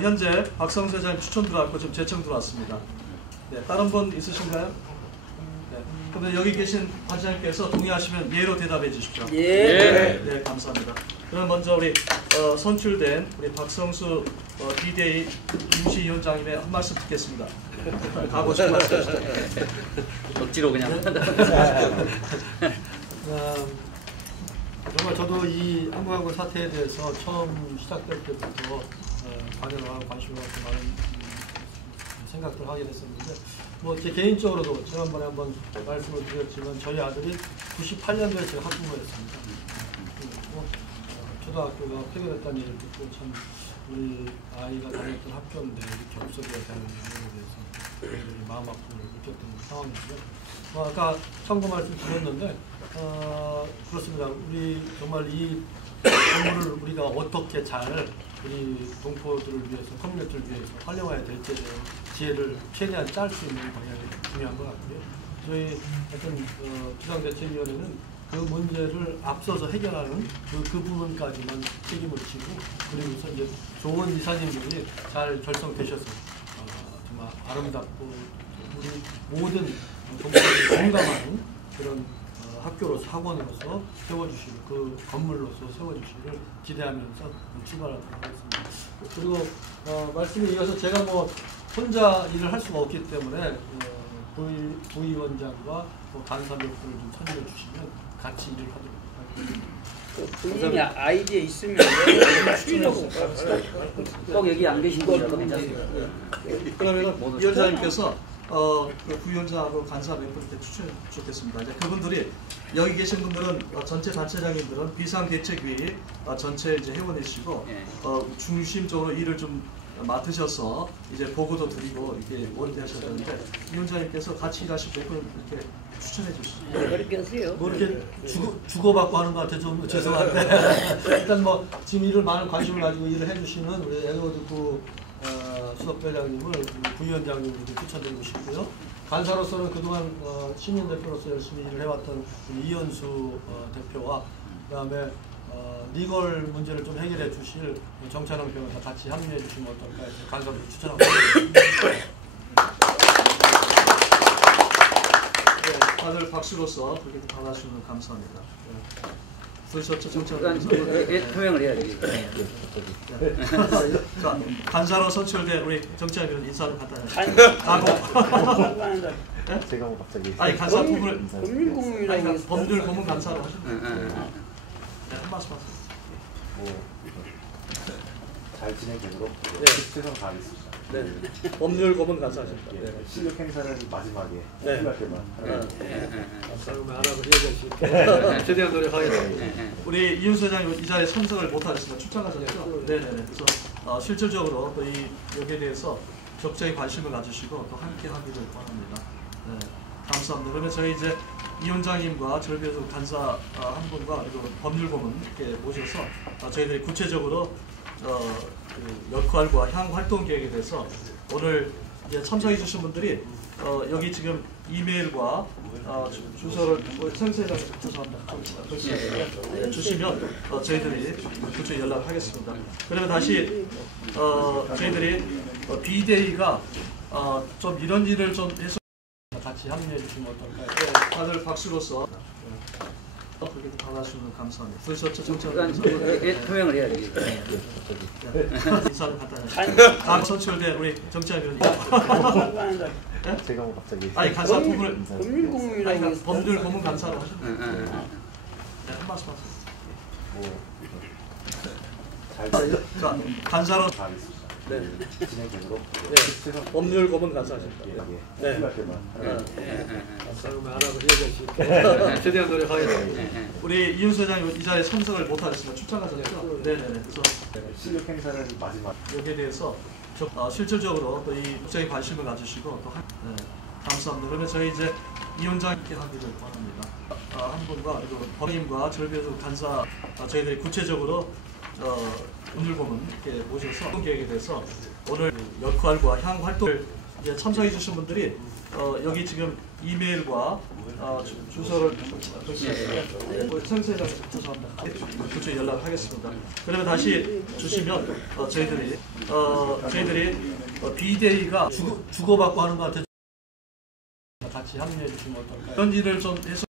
현재 박성수 회장님 추천 들어왔고 지금 제청 들어왔습니다. 네, 다른 분 있으신가요? 네, 그러면 여기 계신 관장님께서 동의하시면 예로 대답해 주십시오. 예. 네, 감사합니다. 그럼 먼저 우리 선출된 우리 박성수 비대위 임시위원장님의 한 말씀 듣겠습니다. 가고 싶은 말씀. 억지로 그냥. 정말 저도 이 한국항공 사태에 대해서 처음 시작될 때부터 관여를 하고 관심을 갖고 많은 생각들을 하게 됐었는데, 뭐 제 개인적으로도 지난번에 한번 말씀을 드렸지만 저희 아들이 98년도에 제가 학부모를 했습니다. 초등학교가 폐교됐다는 얘기를 듣고 참 우리 아이가 다녔던 학교인데 이렇게 없어져야 되는 부분에 대해서 저희들이 마음 아픔을 느꼈던 상황이고요. 아까 참고 말씀 드렸는데 그렇습니다. 우리 정말 이 건물을 우리가 어떻게 잘 우리 동포들을 위해서, 커뮤니티를 위해서 활용해야 될지에 대한 지혜를 최대한 짤 수 있는 방향이 중요한 것 같고요. 저희 어떤 비상대책위원회는 그 문제를 앞서서 해결하는 그 부분까지만 책임을 지고, 그리고서 이제 좋은 이사님들이 잘 결성되셔서 정말 아름답고 우리 모든 동포들이 공감하는 그런 학교로서, 학원으로서 세워주시고 그 건물로서 세워주시기를 기대하면서 출발하도록 하겠습니다. 그리고 말씀에 이어서 제가 뭐 혼자 일을 할 수가 없기 때문에 부위원장과 간사 몇 분을 좀 선임해 주시면 같이 일을 하도록 하겠습니다. 본인이 아이디어 있으면 추진하고 꼭 여기 안 계신 분이라도 괜찮습니다. 그러면 위원장님께서 그 부위원장하고 간사 몇 분께 추천해 주셨겠습니다. 이제 그분들이 여기 계신 분들은 전체 단체장님들은 비상대책위 전체 이제 회원이시고 중심적으로 일을 좀 맡으셔서 이제 보고도 드리고 이렇게 원대하셔야 되는데, 위원장님께서 같이 일하실 몇 분 이렇게 추천해 주시죠. 그렇게 하세요. 뭐 이렇게 주고받고 하는 것 같아 좀 죄송한데 일단 뭐 지금 일을 많은 관심을 가지고 일을 해주시는 우리 에드워드 구 수석대장님을 부위원장님으로 추천드리고 싶고요. 간사로서는 그동안 시민대표로서 열심히 일을 해왔던 이현수 대표와 그다음에 리걸 문제를 좀 해결해 주실 정찬영 변호사 같이 합류해 주시면 어떨까 해서 간사로 추천하고 있습니다. 네, 다들 박수로서 그렇게 받아주시면 감사합니다. 들으셨죠, 정찬영 변호사? 표명을 해야지. 자, 간사로 선출된 우리 정찬영 변호사 인사를 간단히 제가 뭐 갑자기 아니 간사 부분을 법률고문이라고 법률 고문 간사로 하시면 네, 한 말씀 하세요. 잘 진행되도록 최선 다하겠습니다. 네. 법률 고문 간사하십니다. 실력 행사는 마지막에 네. 필요할 때만 하는 그러면 알아서 해야될 최대한 노력하겠습니다. 우리 이윤수 회장님 이 자리에 참석을 못하셨습니다. 출장하셨죠? 네네네. 그래서 실질적으로 또 이 여기에 대해서 적극적인 관심을 가지시고 또 함께 하기를 바랍니다. 네, 감사합니다. 그러면 저희 이제 이 위원장님과 저를 위해서 간사 한 분과 그리고 법률고문 이렇게 모셔서 저희들이 구체적으로 그 역할과 향 활동 계획에 대해서 오늘 이제 참석해 주신 분들이 여기 지금 이메일과 주소를 선생님 죄송합니다. 주시면 저희들이 그쪽에 연락하겠습니다. 그러면 다시 저희들이 비대위가 좀 이런 일을 좀 해서 같이 합류해 주시면 어떨까요? 네, 다들 박수로서 그렇게 받아주시면 감사합니다. 들으셨죠, 정찬영 변호사? 표명을 해야지. 인사를 간단히. 다음 선출된 우리 정찬영 변호사. 제가 뭐 갑자기 아니 간사 부분을 법률고문이라고 법률 고문 간사로 하시면 네, 한 말씀 하세요. 자, 간사로 네. 진행되도록 최선 법률 고문 간사하십니다. 네. 필요할 때만 하는 그러면 알아서 해야될 최대한 노력하겠습니다. 우리 이윤수 회장님 이 자리에 참석을 못하셨습니다. 출장하셨죠? 네네네. 그래서 실력 행사는 마지막 여기에 대해서 실질적으로 또 이 국제에 관심을 가지시고 또 감사합니다. 그러면 저희 이제 이 위원장님께 하기를 바랍니다. 한 분과 그리고 법님과 저를 위해서 간사 저희들이 구체적으로 법률고문 이렇게 모셔서 활동 계획에 대해서 오늘 역할과 향 활동을 이제 참석해 주신 분들이 여기 지금 이메일과 주소를 선생님 죄송합니다. 그쪽에 연락하겠습니다. 그러면 다시 주시면 저희들이 비대위가 주고받고 하는 것 같아요. 같이 합류해 주시면 어떨까요? 이런 일을 좀 해서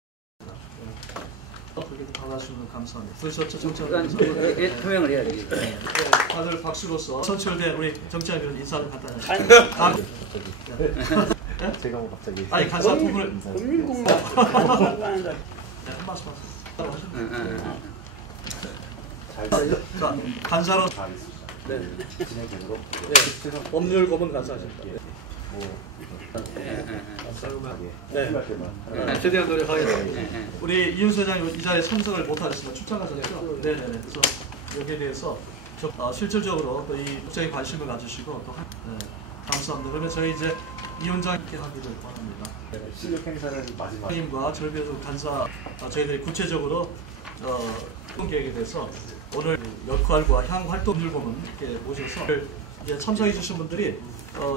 그렇게 받아주시면 감사합니다. 들으셨죠, 정찬영 변호사? 표명을 해야지. 네, 다들 박수로서 선출된 우리 정찬영 변호사 인사를 간단히. 제가 뭐 갑자기 아니 간사 부분을 법률고문 네, 한 말씀 하세요. 자, 간사로 네. 진행되도록 법률 고문 간사하십니다. 최대한 노력하겠습니다. 우리 이윤수 회장이 이 자리에 참석을 못하셨습니다. 출장하셨죠? 네네네. 그래서 여기에 대해서 실질적으로 또 이 국장이 관심을 가지시고 또 감사합니다. 그러면 저희 이제 이 위원장께 하기를 바랍니다. 실력 행사를 마지막 님과 절비에서 간사 저희들이 구체적으로 계획에 대해서 오늘 역할과 향 활동 일범은 이렇게 모셔서 이제 참석해 주신 분들이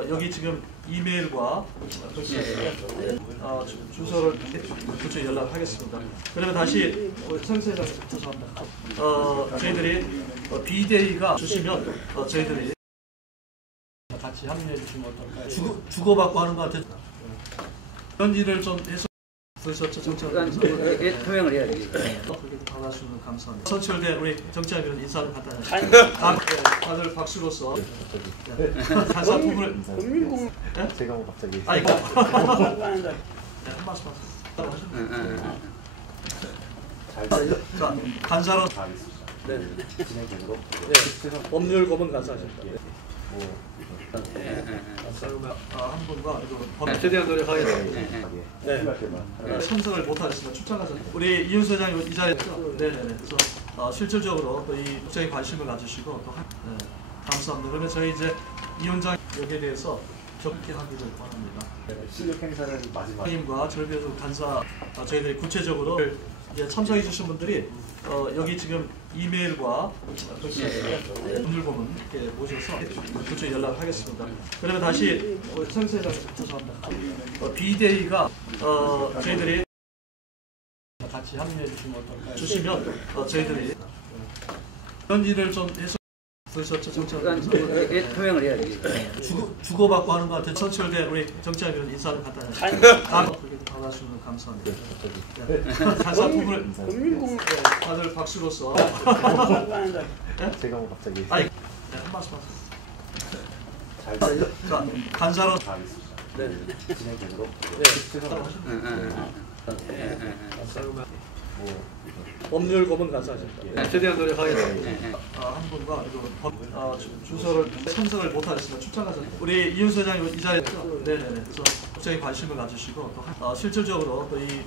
여기 지금 이메일과 주소를 구체 연락하겠습니다. 그러면 다시 선생님 죄송합니다. 저희들이 비데이가 주시면 저희들이 같이 합류해 주시면 어떨까요? 주고받고 하는 것 같아요. 이런 일을 좀 해서 그래서 정치하면서 표명을 해야지. 그렇게 받아주시면 감사합니다. 선출대 우리 정치하면 인사를 간단히 다들 박수로서 간사 부분을 제가 뭐 갑자기 아이고 한 말씀 자 간사로 진행되도록 법률 고문 간사하십니다. 한 분과 최대한 노력하겠습니다. 참석을 못하셨습니다. 출장하셨습니다. 우리 이윤수 회장이 이 자리에 네네네. 그래서 실질적으로 또 이 국장이 관심을 가지시고 또 감사합니다. 그러면 저희 이제 이 위원장 여기에 대해서 적게 하기를 바랍니다. 실력 행사를 마지막 님과 절비에서 간사 저희들이 구체적으로 이제 참석해 주신 분들이 여기 지금 이메일과 법률 고문 이렇게 모셔서 구체 연락을 하겠습니다. 그러면 다시 선생님 죄송합니다. 비데이가 저희들이 같이 합류해 주시면 어떨까요? 주시면 저희들이 이런 일을 좀 해서 그래서 정치하면서 표명을 해야지. 주고받고 하는 것 같아요. 선출대 우리 정치하면 인사를 간단히 그렇게 받아주시면 감사합니다. 간사 부분을 다들 박수로서 제가 뭐 갑자기 한 말씀 하세요. 자, 간사로 진행되도록 법률 고문 간사하십니다. 최대한 노력하겠습니다. 한 분과 주소를 참석을 못하셨습니다. 출장하셨습니다. 우리 이윤수 회장이 이 자리에 네네네. 그래서 국장이 관심을 가지시고 또 실질적으로 또 이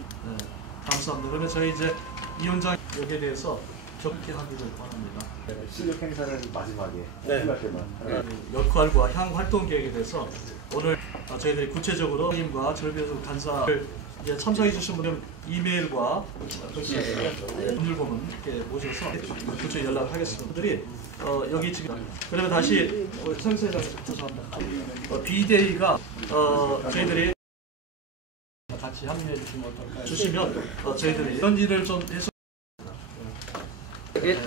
감사합니다. 그러면 저희 이제 이 위원장 여기에 대해서 적게 하기를 바랍니다. 실력 행사를 마지막에 역할과 향 활동 계획에 대해서 오늘 저희들이 구체적으로 님과 절비에서 간사를 이제 참석해 주신 분들은 이메일과 법률 고문 이렇게 모셔서 구체 연락을 하겠습니다. 분들이 여기 지금 그러면 다시 선생님 죄송합니다. 비데이가 저희들이 같이 합류해 주시면 어떨까요? 주시면 저희들이 이런 일을 좀 해서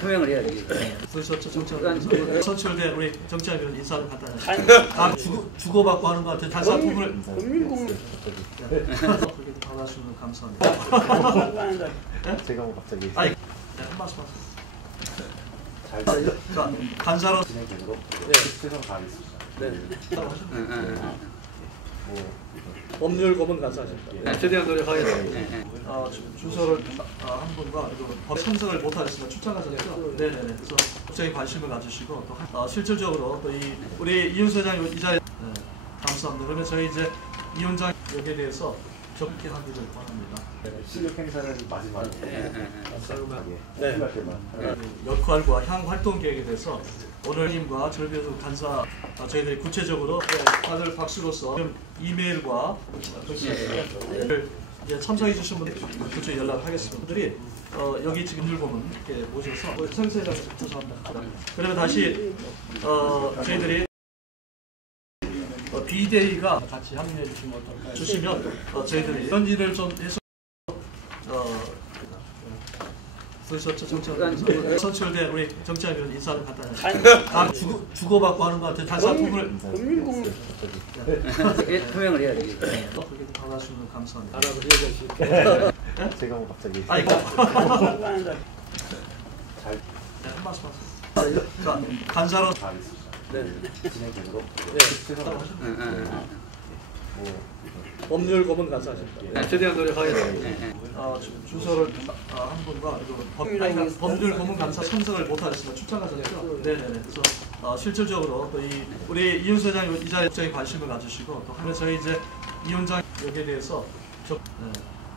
표명을 해야지. 그래서 정치하면서 선출대 우리 정치하면 인사를 간단히 주고받고 하는 것 같아요. 간사 부분을 그렇게 받아주시면 감사합니다. 제가 뭐 갑자기 한 말씀 하세요. 자, 간사로 진행되도록 최선 다하겠습니다. 법률 고문 간사하십니다. 최대한 노력하겠습니다. 주소를 한 분과 참석을 못하셨습니다. 출장하셨죠? 네네네. 그래서 국장이 관심을 가지시고 또 실질적으로 또 이 우리 이윤수 회장이 이 자리에 감사합니다. 그러면 저희 이제 이 위원장 여기에 대해서 적게 하기를 바랍니다. 실력 행사를 마지막에 역할과 향 활동 계획에 대해서 오늘 님과 절비에서 간사 저희들이 구체적으로 다들 박수로서 이메일과 이제 참석해 주신 분들 구체 연락을 하겠습니다. 분들이 여기 지금 법률 고문 이렇게 모셔서 선생님 죄송합니다. 그러면 다시 저희들이 비데이가 같이 합류해 주시면 어떨까요? 주시면 저희들이 이런 일을 좀 해서 그래서 정치하면서 선출대 우리 정치하면 인사를 간단히 주고받고 하는 것 같아요. 간사 부분을 표명을 해야지. 그렇게 받아주시면 감사합니다. 제가 뭐 갑자기 한 말씀 하세요. 자, 간사로 진행되도록 법률 고문 간사하십니다. 최대한 노력하겠습니다. 주소를 한 분과 그리고 법률 고문 간사 참석을 못하셨습니다. 출장하셨죠? 네네네. 그래서 실질적으로 또 우리 이윤수 회장이 이 자리에 굉장히 관심을 가지시고 또 하면 저희 이제 이 원장 여기에 대해서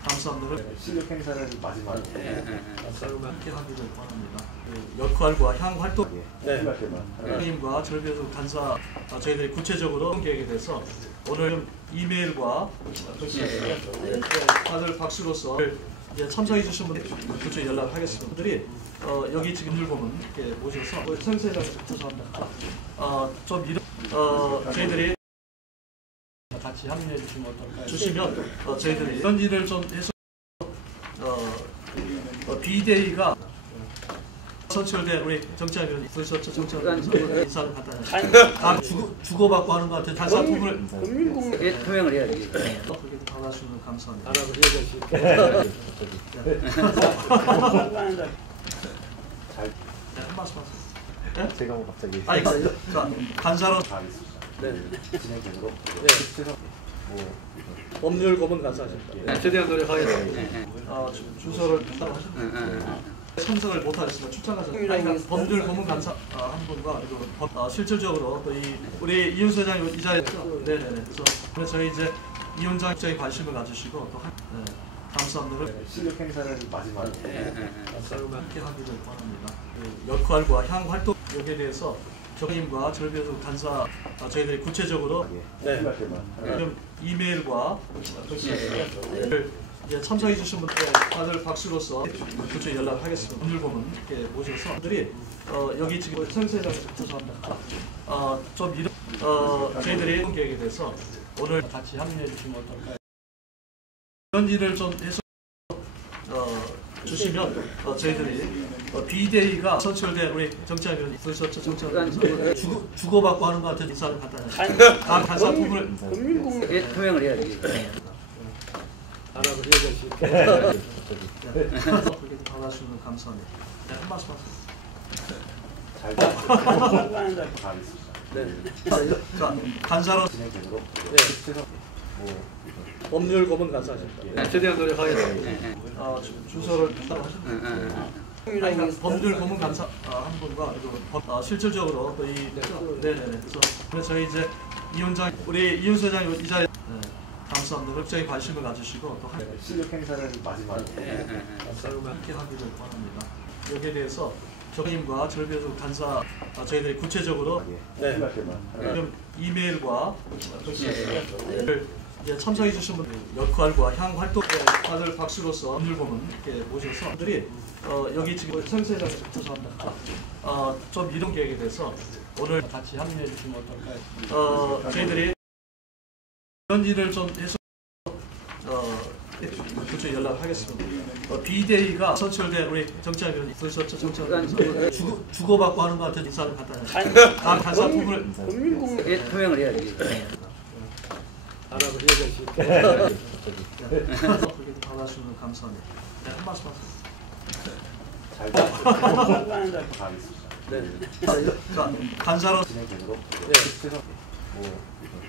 감사함들을 실력 행사를 마지막으로 함께 하기를 원합니다. 그 역할과 향 활동 선생님과 절비에서 간사 저희들이 구체적으로 계획에 대해서 오늘 이메일과 다들 박수로서 참석해 주신 분들 구체 연락하겠습니다. 분들이 여기 지금 늘 보면 이렇게 모셔서 생세장 죄송합니다. 좀 이런 저희들이 같이 합류해 주시면 어떨까요? 주시면 저희들이 이런 일을 좀 해서 비대위가 선출된 우리 정치하면 부서처 정치하면 인사를 갖다 주고받고 하는 것 같은 단사 부분을 표명을 해야지. 그렇게 받아주시면 감사합니다. 한 말씀 하세요. 제가 뭐 갑자기 간사로 진행되도록 법률 고문 간사하십니다. 최대한 노력하겠습니다. 주소를 참석을 못하셨습니다. 출장하셨습니다. 법률 고문 간사 한 분과 그리고 실질적으로 또 우리 이윤수 회장이 이 자리에 네네네. 그래서 저희 이제 이 원장 굉장히 관심을 가지시고 또 감사함들을 실력 행사를 마지막으로 함께 하기를 원합니다. 그 역할과 향 활동 여기에 대해서 정임과 절비에서 간사 저희들이 구체적으로 이메일과 참석해 주신 분들 다들 박수로서 구체 연락하겠습니다. 오늘 보면 이렇게 모셔서 분들이 여기 지금 생세장 죄송합니다. 좀 이런 저희들이 계획에 대해서 오늘 같이 합류해 주시면 어떨까요? 이런 일을 좀 해서 주시면 저희들이 비대위가 선출된 우리 정치하면 부서처 정치하면 주고받고 하는 것 같은 인사를 갖다 간사 부분을 표명을 해야지. 그렇게 받아주시면 감사합니다. 한 말씀 하세요. 간사로 진행되도록 법률 고문 간사하십니다. 최대한 노력하겠습니다. 주소를 법률 고문 간사 한 분과 그리고 실질적으로 또 네네네. 그래서 저희 이제 이 원장 우리 이윤수 회장이 이 자리에 감사합니다. 굉장히 관심을 가지시고 또 실력 행사를 마지막으로 함께 하기를 원합니다. 여기에 대해서 정임과 절비에서 간사 저희들이 구체적으로 이메일과 참석해 주신 분들 역할과 향 활동 다들 박수로서 오늘 보면 이렇게 모셔서 분들이 여기 지금 생세장 죄송합니다. 좀 이런 계획에 대해서 오늘 같이 합류해 주시면 어떨까요? 저희들이 이런 일을 좀 해서 구체 연락하겠습니다. 비대위가 선출된 우리 정치하면 부서처 정치하면 주고받고 하는 것 같은 인사를 갖다 간사 부분을 표명을 해야지. 그렇게 받아주시면 감사합니다. 한 말씀 하세요. 간사로 진행되도록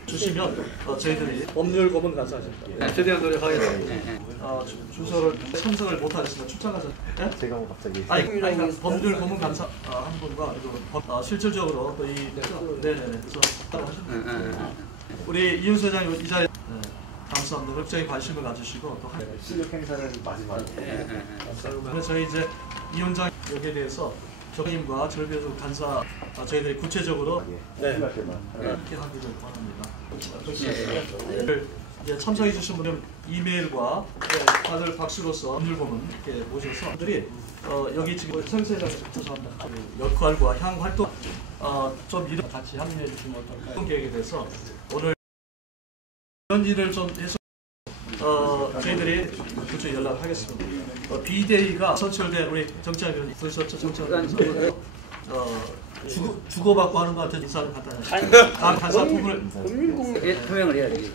주시면 저희들이 법률 고문 간사하십니다. 최대한 노력하겠습니다. 주소를 참석을 못하셨습니다. 출장하셨습니다. 제가 뭐 갑자기 법률 고문 간사 한 분과 그리고 실질적으로 또 네네네. 그래서 우리 이윤수 회장이 이 자리에 감사합니다. 굉장히 관심을 가지시고 또 실력 행사를 마지막으로 그래서 저희 이제 이 원장 여기에 대해서 정임과 절비에서 간사 저희들이 구체적으로 함께 하기를 원합니다. 참석해 주신 분들 이메일과 다들 박수로서 오늘 보면 이렇게 모셔서 분들이 여기 지금 생세장 죄송합니다. 역할과 향 활동 좀 이런 같이 합류해 주시면 어떨까요? 계획에 대해서 오늘 이런 일을 좀 해서 저희들이 구체 연락하겠습니다. 비대위가 선출된 우리 정치하면 부서처 정치하면 주고받고 하는 것 같은 인사를 갖다 간사 부분을 표명을 해야지.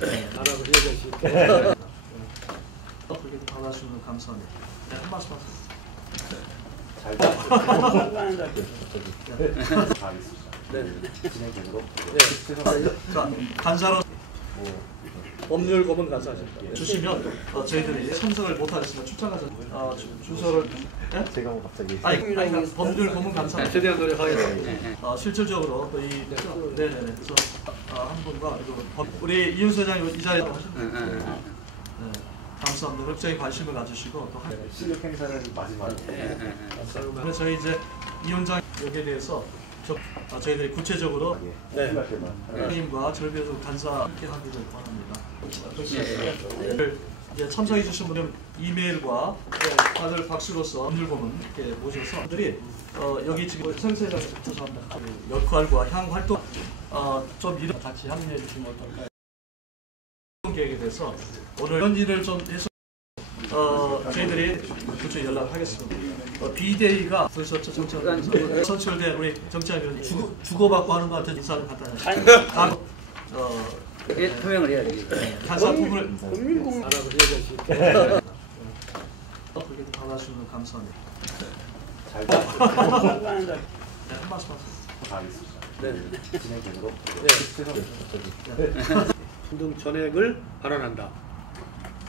그렇게 받아주시면 감사합니다. 한 말씀 하세요. 진행되도록 간사로 법률 고문 간사하십니다. 주시면 저희들이 참석을 못하겠습니다. 출장가서 주소를 제가 뭐 갑자기 아니 법률 고문 간사 최대한 노력하겠습니다. 실질적으로 또 이 네네네 그래서 한 분과 그리고 우리 이윤수 회장님 이 자리에 감사합니다. 극적인 관심을 가지시고 또 실력 행사를 마지막으로. 그래서 저희 이제 이 원장 여기에 대해서 저희들이 구체적으로 선생님과 절비에서 간사 함께 하기를 원합니다. 이제 참석해 주신 분은 이메일과 다들 박수로서 법률고문 이렇게 모셔서 들이 여기 지금 선생님과 죄송합니다. 역할과 향 활동 좀 이런 같이 합류해 주시면 어떨까요? 계획에 대해서 오늘 이런 일을 좀 해서 저희들이 구체 연락을 하겠습니다. 비대위가 벌써 정치하는 선출된 우리 정치하는 주고받고 하는 것 같은 인사를 갖다 투명을 해야지. 간사 부분을 법률공문 알아서 해야 그렇게 받아주시면 감사합니다. 잘 한 말씀 하세요. 네. 진행되도록. 등 전액을 발언한다.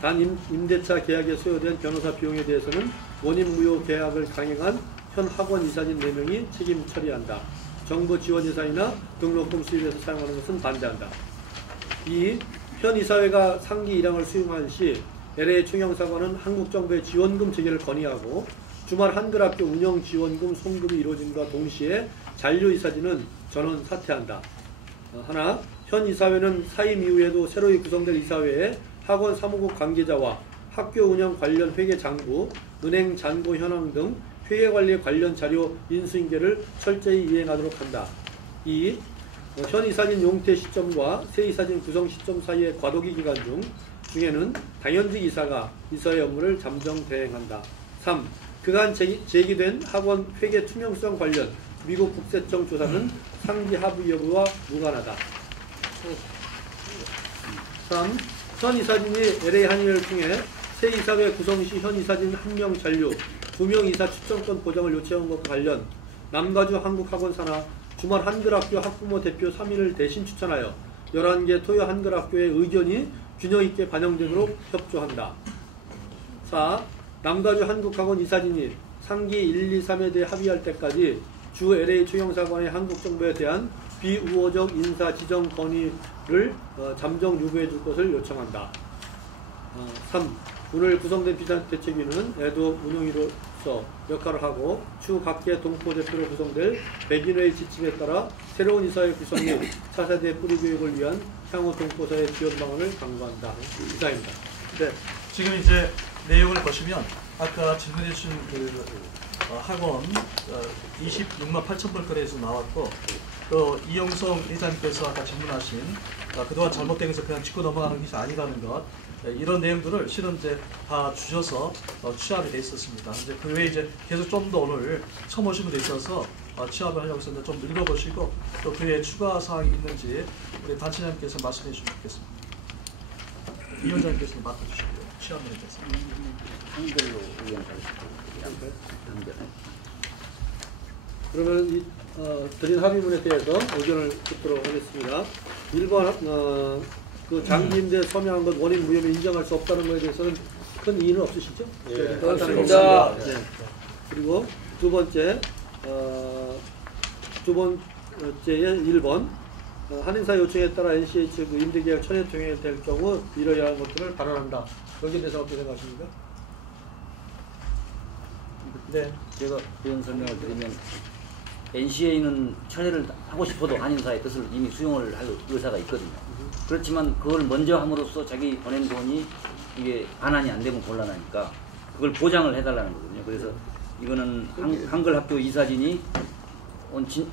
단 임대차 계약에 소요된 변호사 비용에 대해서는 원인 무효 계약을 강행한 현 학원 이사진 4명이 책임 처리한다. 정부 지원 예산이나 등록금 수입에서 사용하는 것은 반대한다. 2. 현 이사회가 상기 1항을 수용한 시 LA 총영사관은 한국정부의 지원금 체계를 건의하고 주말 한글학교 운영 지원금 송금이 이루어짐과 동시에 잔류이사진은 전원 사퇴한다. 하나, 현 이사회는 사임 이후에도 새로이 구성될 이사회에 학원 사무국 관계자와 학교 운영 관련 회계 장부, 은행 잔고 현황 등 회계 관리 관련 자료 인수인계를 철저히 이행하도록 한다. 2. 현 이사진 용퇴 시점과 새 이사진 구성 시점 사이의 과도기 기간 중에는 당연직 이사가 이사회 업무를 잠정 대행한다. 3. 그간 제기된 학원 회계 투명성 관련 미국 국세청 조사는 상기 합의 여부와 무관하다. 3. 현 이사진이 LA 한의회를 통해 새 이사회 구성 시 현 이사진 1명 잔류, 2명 이사 추천권 보장을 요청한 것과 관련 남가주 한국학원 산하 주말 한글학교 학부모 대표 3인을 대신 추천하여 11개 토요 한글학교의 의견이 균형 있게 반영되도록 협조한다. 4. 남가주 한국학원 이사진이 상기 1, 2, 3에 대해 합의할 때까지 주 LA 총영사관의 한국정부에 대한 비우호적 인사 지정 건의를 잠정 유보해 줄 것을 요청한다. 3. 오늘 구성된 비상대책위는 애도 운영위로서 역할을 하고 추후 각계 동포 대표로 구성될 100인의 지침에 따라 새로운 이사회 구성 및 차세대 뿌리교육을 위한 향후 동포사의 지원 방안을 강구한다. 이상입니다. 네, 지금 이제 내용을 보시면 아까 질문해 주신 그 학원 26만 8천 벌거리에서 나왔고 또 이영성 회장님께서 아까 질문하신 그동안 잘못된 것을 그냥 짚고 넘어가는 것이 아니라는 것 이런 내용들을 실은 이제 다 주셔서 취합이 돼 있었습니다. 이제 그 외에 이제 계속 좀 더 오늘 처음 오신 분도 있어서 취합을 하려고 했었는데 좀 읽어보시고 또 그 외에 추가 사항이 있는지 우리 단체장님께서 말씀해 주시면 좋겠습니다. 위원장님께서 맡아주시고요. 취합에 대해서. 한글로 의견 가르치고 그러면 이 드린 합의문에 대해서 의견을 듣도록 하겠습니다. 1번 그 장기임대 서명한 것 원인 무효면 인정할 수 없다는 것에 대해서는 큰 이의는 없으시죠? 네, 없습니다. 네. 그리고 두 번째에 1번 한인사 요청에 따라 NCH 그 임대계약 천회 종료될 경우 이러야 할 것들을 발언한다. 여기에 대해서 어떻게 생각하십니까? 네, 제가 그런 설명을 드리면 NCA는 철회를 하고 싶어도 한인사의 뜻을 이미 수용을 할 의사가 있거든요. 그렇지만 그걸 먼저 함으로써 자기 보낸 돈이 이게 반환이 안 되면 곤란하니까 그걸 보장을 해달라는 거거든요. 그래서 이거는 한글 학교 이사진이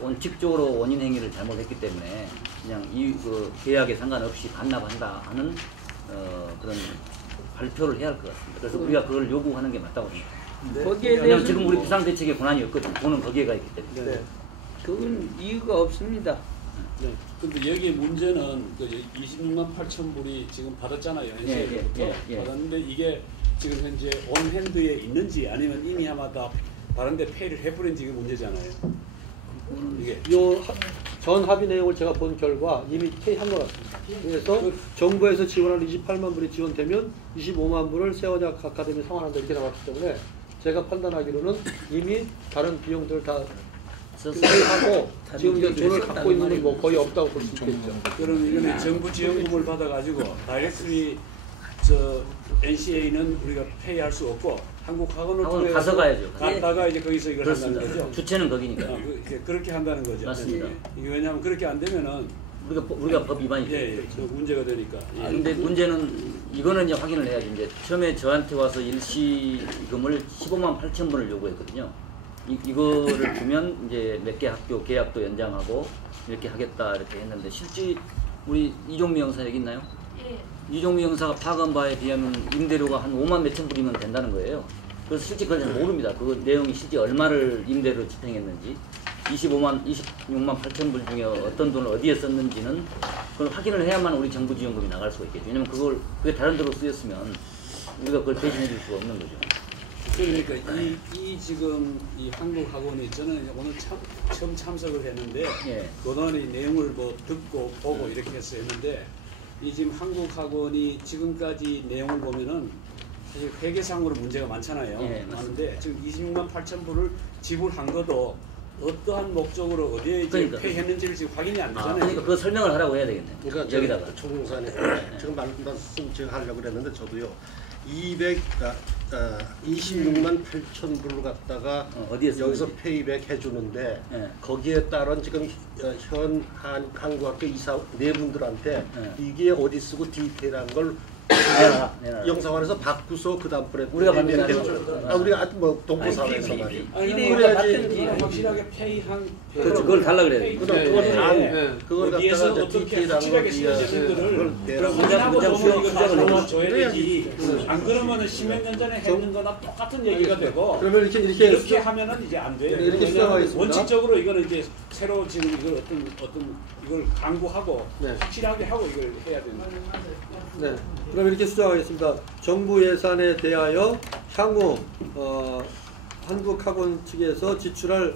원칙적으로 원인 행위를 잘못했기 때문에 그냥 이 그 계약에 상관없이 반납한다 하는 그런 발표를 해야 할 것 같습니다. 그래서 우리가 그걸 요구하는 게 맞다고 생각합니다. 왜냐하면 지금 우리 비상대책에 권한이 없거든요. 돈은 거기에 가 있기 때문에. 네. 그건 이유가 없습니다. 네. 근데 여기에 문제는 그 26만 8천 불이 지금 받았잖아요. NCA로부터 받았는데 이게 지금 현재 온핸드에 있는지 아니면 이미 아마 다 다른 데 페이를 해버린 지금 문제잖아요. 전 합의 내용을 제가 본 결과 이미 페이한 것 같습니다. 그래서 정부에서 지원한 28만 불이 지원되면 25만 불을 세워작 아카데미 상환한다 이렇게 나왔기 때문에 제가 판단하기로는 이미 다른 비용들을 다 하고 지금 이제 돈을 갖고 있는 건 뭐 거의 없다고 볼 수 있겠죠. 그럼 이거는 정부 지원금을 받아가지고 다이렉트리 저 NCA는 우리가 페이할 수 없고 한국학원을 통해서 가서 가야죠. 갔다가 이제 거기서 이걸 그렇습니다. 한다는 거죠. 주체는 거기니까. 그렇게 한다는 거죠. 맞습니다. 이게 왜냐하면 그렇게 안 되면은 우리가 법 위반이죠. 예, 문제가 되니까. 예. 근데 문제는 이거는 이제 확인을 해야지. 이제 처음에 저한테 와서 일시금을 15만 8천 원을 요구했거든요. 이거를 주면 이제 몇 개 학교 계약도 연장하고 이렇게 하겠다 이렇게 했는데 실제 우리 이종미 형사 여기 있나요? 예. 이종미 형사가 파악한 바에 비하면 임대료가 한 5만 몇천 불이면 된다는 거예요. 그래서 실제 그걸 잘 모릅니다. 그 내용이 실제 얼마를 임대료 집행했는지 26만 8천 불 중에 어떤 돈을 어디에 썼는지는 그걸 확인을 해야만 우리 정부 지원금이 나갈 수가 있겠죠. 왜냐면 그게 다른 데로 쓰였으면 우리가 그걸 대신해 줄 수가 없는 거죠. 그러니까 이 지금 이 한국학원이 저는 오늘 처음 참석을 했는데 그동안의 내용을 뭐 듣고 보고 이렇게 해서 했는데 이 지금 한국학원이 지금까지 내용을 보면은 사실 회계상으로 문제가 많잖아요. 많은데 지금 26만 8천 불을 지불한 것도 어떠한 목적으로 어디에 이제 페이했는지를 지금 확인이 안 되잖아요. 그러니까 그거 설명을 하라고 해야 되겠네. 그러니까 여기다가 총무사님 지금 말씀 제가 하려고 그랬는데 저도요. 26만 8천 불을 갖다가 여기서 페이백 해주는데 거기에 따른 지금 현 한국학교 이사 네 분들한테 이게 어디 쓰고 디테일한 걸 영상관에서 바꾸서 그 다음번에 우리가 받는 우리가 뭐 동부사회에서 말이에요. 그래야지 확실하게 페이한 그렇죠. 그걸 달라 그래야 돼. 그걸 어디에서 어떻게 확실하게 쓰여졌는지를 문제하고 돈을 줘야 되지. 안 그러면은 10몇 년 전에 했는 거나 똑같은 얘기가 되고 그러면 이렇게 하면은 이제 안 돼요. 이렇게 시작하겠습니다. 원칙적으로 이거는 이제 새로 지금 이걸 어떤 이걸 강구하고 확실하게 하고 이걸 해야 된다. 네. 그럼 이렇게 수정하겠습니다. 정부 예산에 대하여 향후 한국학원 측에서 지출할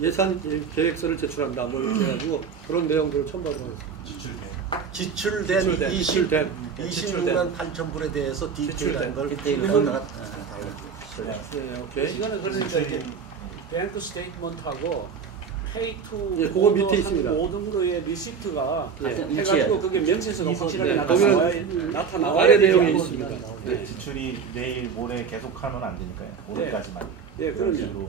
예산 계획서를 제출한다. 뭐 이렇게 해가지고 그런 내용들을 첨부하도록 하겠습니다. 지출된 26만 8천 불에 대해서 디테일한 걸 오케이. 이거는 그러니까 이제 뱅크 스테이트먼트하고 페이 투 그거 밑에 있습니다. 모든 거의 리시트가 해가지고 그게 명세서가 확실하게 나타나와야 아래 내용이 있습니다. 지출이 내일 모레 계속하면 안 되니까요. 오늘까지만. 예, 그럼요.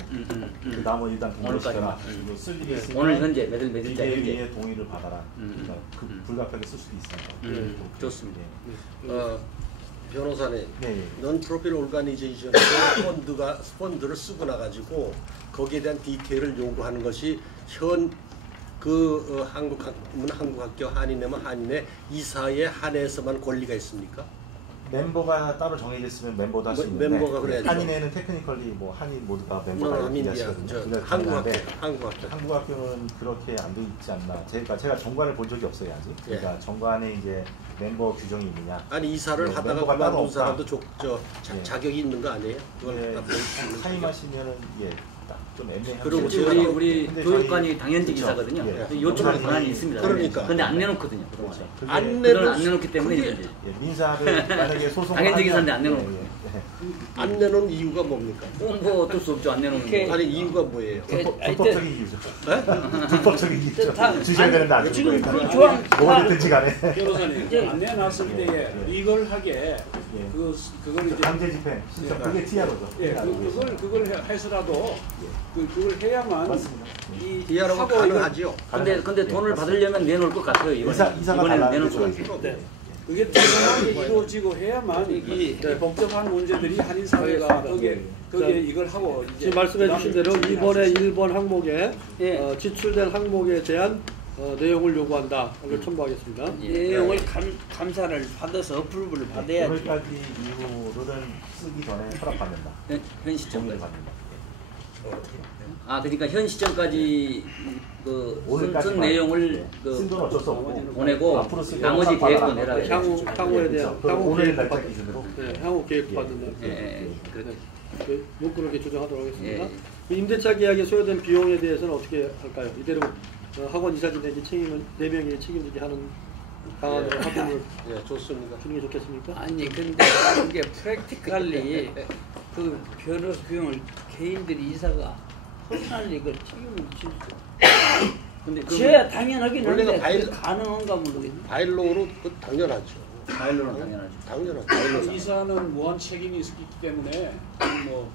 그 다음은 일단 동의시켜라. 쓸 일이 있으면 오늘 현재 매달 이에 위해 동의를 받아라. 그러니까 불가피하게 쓸 수도 있으니까. 좋습니다. 변호사님, non-profit organization에서 펀드를 쓰고 나가지고 거기에 대한 디테일을 요구하는 것이 현 한국학교 한인회면 한인회 이사에 한해서만 권리가 있습니까? 멤버가 따로 정해져 있으면 멤버도 할 수 있는데 멤버가 그래야죠. 한인회는 테크니컬리 뭐 한인 모두 다 멤버가 있거든요. 한국학교는 그렇게 안 돼 있지 않나. 제가 정관을 본 적이 없어요 아직. 그러니까 정관에 이제 멤버 규정이 있느냐. 아니 이사를 하다가 그만둔 사람도 자격이 있는 거 아니에요? 사임하시면은 좀 애매한. 그리고 우리 교육관이 당연직 이사거든요. 요청할 권한이 있습니다. 그러니까. 근데 안 내놓거든요. 그동안에. 안 내놓기 때문에 이제 민사를 만약에 소송을 당연직 이사인데 안 내놓고. 안 내놓은 이유가 뭡니까? 뭐 어쩔 수 없죠. 안 내놓는 거. 아니 이유가 뭐예요? 불법적인 이유죠. 불법적인 이유죠. 주셔야 되는데 안 주고 지금 그 조항 뭐든지 간에. 변호사님 안 내놨을 때에 이걸 하게 그걸 이제 강제 집행. 그게 TRO죠. 그걸 해서라도 그걸 해야만 이 TRO가 가능하죠. 근데 돈을 받으려면 내놓을 것 같아요. 이번에 내놓을 것 같아요. 그게 투명하게 이루어지고 해야만 이 복잡한 문제들이 한인 사회가 거기에 이걸 하고 이제 지금 말씀해 주신 대로 이번에 1번 항목에 지출된 항목에 대한 내용을 요구한다. 이걸 첨부하겠습니다. 내용을 감사를 받아서 어프로브를 받아야지. 오늘까지 이후로는 쓰기 전에 허락받는다. 현 시점까지 받는다. 그러니까 현 시점까지 쓴 내용을 쓴돈 어쩔 수 없고 보내고 나머지 계획도 내라. 향후에 대한 오늘 날짜 기준으로 향후 계획 받는 뭐 그렇게 조정하도록 하겠습니다. 임대차 계약에 소요된 비용에 대해서는 어떻게 할까요? 이대로 학원 이사진에게 책임을 4명이 책임지게 하는 방안으로 합의를 좋습니다. 주는 게 좋겠습니까? 아니 근데 그게 프랙티컬리 그 변호사 비용을 개인들이 이사가 personally 이걸 책임을 질 수. 근데 지어야 당연하긴 한데 그게 가능한가 모르겠네. 바일로로 그 당연하죠. 바일로는 당연하죠. 당연하죠. 이사는 무한 책임이 있기 때문에 뭐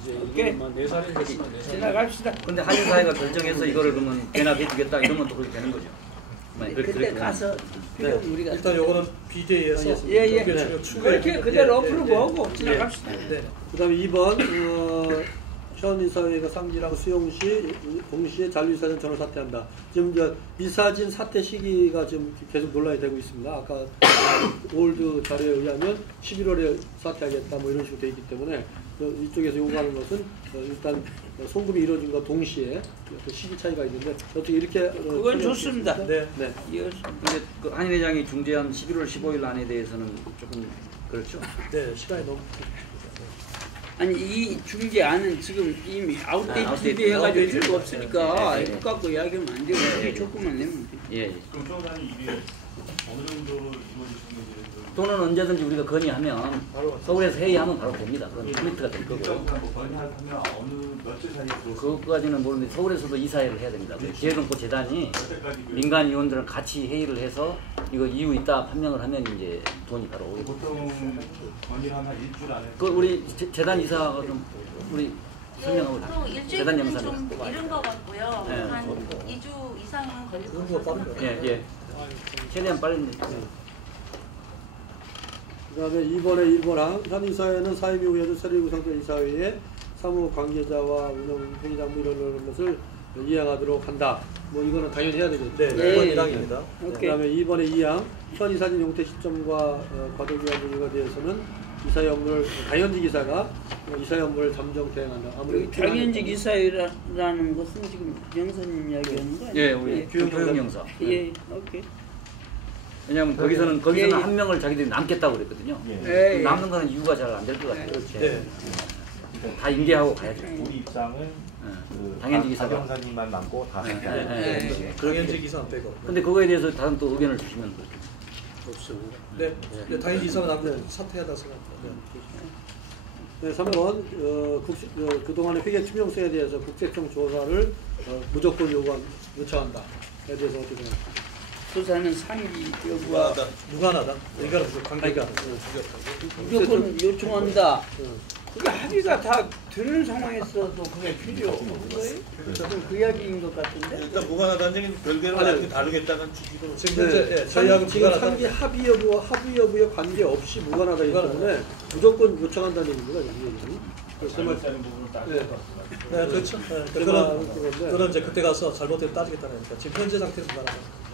이제 이게만 4살이 됐으면 4살 지나갑시다. 근데 한인 사회가 결정해서 이거를 그러면 대납해주겠다 이러면 또 그렇게 되는 거죠. 그때 가서 필요 우리가 일단 요거는 BJ에서 예예 그렇게 그대로 풀고 하고 지나갑시다. 그다음에 2번 현 이사회가 쌍지랑 수용시 동시에 잔류이사진 전원 사퇴한다. 지금 이제 이사진 사퇴 시기가 지금 계속 논란이 되고 있습니다. 아까 올드 자료에 의하면 11월에 사퇴하겠다 뭐 이런 식으로 되어 있기 때문에 이쪽에서 요구하는 것은 일단 송금이 이루어진 것 동시에 시기 차이가 있는데 어떻게 이렇게 그건 좋습니다. 네. 근데 그 한인 회장이 중재한 11월 15일 안에 대해서는 조금 그렇죠. 네, 시간이 너무. 아니 이 중재안은 지금 이미 아웃데이트 해가지고 필요가 없으니까 이거 갖고 이야기하면 안 되고 이게 조금만 내면 돼. 예. 그럼 총장님 이게 어느 정도로 이루어지는 또는 언제든지 우리가 건의하면 서울에서 회의하면 바로 됩니다. 그건 커미트가 될 거고. 뭐 건의하면 어느 며칠 사이에 그것까지는 모르는데 서울에서도 이사회를 해야 됩니다. 기회동포 재단이 민간 위원들은 같이 회의를 해서 이거 이유 있다 판명을 하면 이제 돈이 바로 오게 됩니다. 보통 건의를 한 일주일 안에. 그 우리 재단 이사가 좀 우리 설명하고 재단 영상 좀 이른 것 같고요. 네. 한 2주 이상은 걸릴 것 같아요. 예. 최대한 빨리. 그 다음에 이번에 일본항 현이사회는 사임 이후에도 새로 구성된 이사회에 사무 관계자와 운영 회의장 뭐 이런 것을 이행하도록 한다. 뭐 이거는 당연히 해야 되겠죠. 네, 이번 1항입니다. 그 다음에 이번에 2항 현이사진 용태 시점과 과도기한 문제에 대해서는 이사회 업무를 당연직 이사가 이사회 업무를 잠정 대행한다. 아무래도 당연직 이사회라는 것은 지금 영사님 이야기하는 거 아니에요? 예, 우리 교육 영사. 예, 오케이. 왜냐하면 거기서는 한 명을 자기들이 남겠다고 그랬거든요. 남는 거는 이유가 잘 안 될 것 같아요. 다 인계하고 가야죠. 우리 입장은 당연직 이사가 박영사님만 남고 다 당연직 이사 빼고. 근데 그거에 대해서 다른 또 의견을 주시면 없습니다. 네, 당연직 이사가 남고 사퇴하다 생각합니다. 네, 3번 그동안의 회계 투명성에 대해서 국세청 조사를 무조건 요청한다. 에 대해서 어떻게 생각하십니까? 조사는 상기 여부와 무관하다. 이거는 관계가 무조건 요청한다. 그게 합의가 다 되는 상황에서도 그게 필요 없는 거예요? 저는 그 이야기인 것 같은데. 일단 무관하다는 얘기는 별개로 나중에 다루겠다는 취지로. 지금 현재 저희하고 지금 상기 합의 여부에 관계없이 무관하다기 때문에 무조건 요청한다는 얘기입니다. 이 얘기는. 잘못되는 부분을 따지겠다. 네, 그렇죠. 그런 이제 그때 가서 잘못되면 따지겠다는 거니까 지금 현재 상태는 무관하다.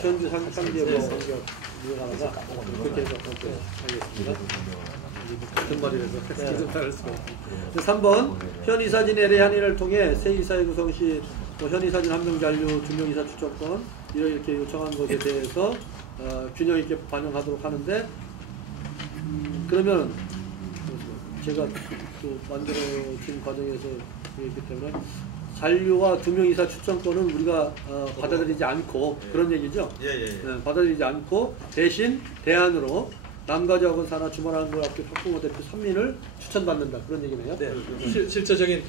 현재 상기여부 무관하다. 그렇게 해서 알겠습니다. 같은 말이라서 지금 다를 수가 없고. 3번 현이사진 LA 한인을 통해 새 이사회 구성 시 현이사진 한 명 잔류, 2명 이사 추천권 이렇게 요청한 것에 대해서 균형 있게 반영하도록 하는데 그러면 제가 그 만들어진 과정에서 있기 때문에 잔류와 2명 이사 추천권은 우리가 받아들이지 않고 그런 얘기죠. 받아들이지 않고 대신 대안으로 남가지학원 산하 주말한국학교 학부모 대표 3인을 추천받는다 그런 얘기네요. 네, 실제적인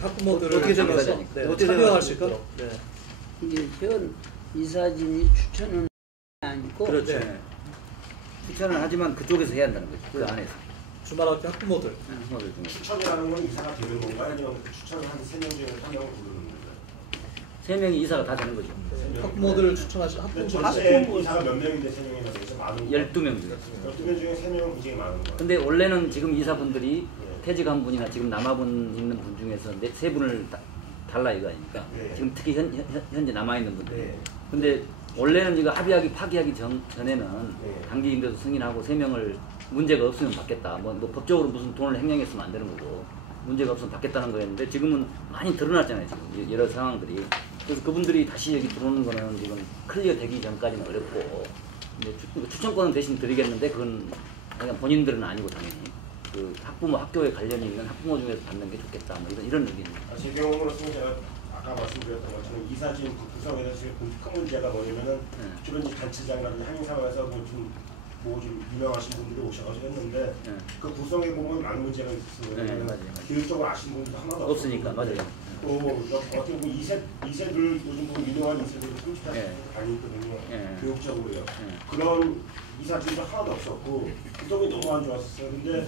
학부모들을 어떻게 생각해서 참여할 수 있도록. 이게 현 이사진이 추천은 아니고 그렇죠. 추천을 하지만 그쪽에서 해야 한다는 거죠. 그 안에서. 주말학교 학부모들. 추천이라는 건 이사가 되는 건가요? 아니면 추천을 한 3명 중에 1명을 고르는 건가요? 3명이 이사가 다 되는 거죠. 학부모들을 추천하신 학부모들. 이사가 몇 명인데 3명이나 돼서 많은 12명 중에. 12명 중에 3명은 굉장히 많은 거예요. 근데 원래는 지금 이사분들이 퇴직한 분이나 지금 남아분 있는 분 중에서 3분을 달라 이거 아닙니까? 지금 특히 현재 남아있는 분들. 근데 원래는 이거 합의하기 파기하기 전에는 단기임대도 승인하고 3명을 문제가 없으면 받겠다. 뭐 법적으로 무슨 돈을 횡령했으면 안 되는 거고 문제가 없으면 받겠다는 거였는데 지금은 많이 드러났잖아요. 지금 여러 상황들이. 그래서 그분들이 다시 여기 들어오는 거는 지금 클리어 되기 전까지는 어렵고 이제 추천권은 대신 드리겠는데 그건 그냥 본인들은 아니고 당연히 그 학부모 학교에 관련이 있는 학부모 중에서 받는 게 좋겠다. 뭐 이런 의견입니다. 제 경험으로서는 제가 아까 말씀드렸던 것처럼 이사진 구성에서 지금 큰 문제가 뭐냐면은 주로 이제 단체장이라든지 행사에서 좀 유명하신 분들이 오셔가지고 했는데 그 구성에 보면 많은 문제가 있었어요. 기술적으로 아시는 분들도 하나도 없으니까 맞아요. 또 어떻게 보면 2세들 요즘 보면 유명한 2세들이 30% 다니거든요. 교육적으로요. 그런 이사진도 하나도 없었고 구성이 너무 안 좋았었어요. 근데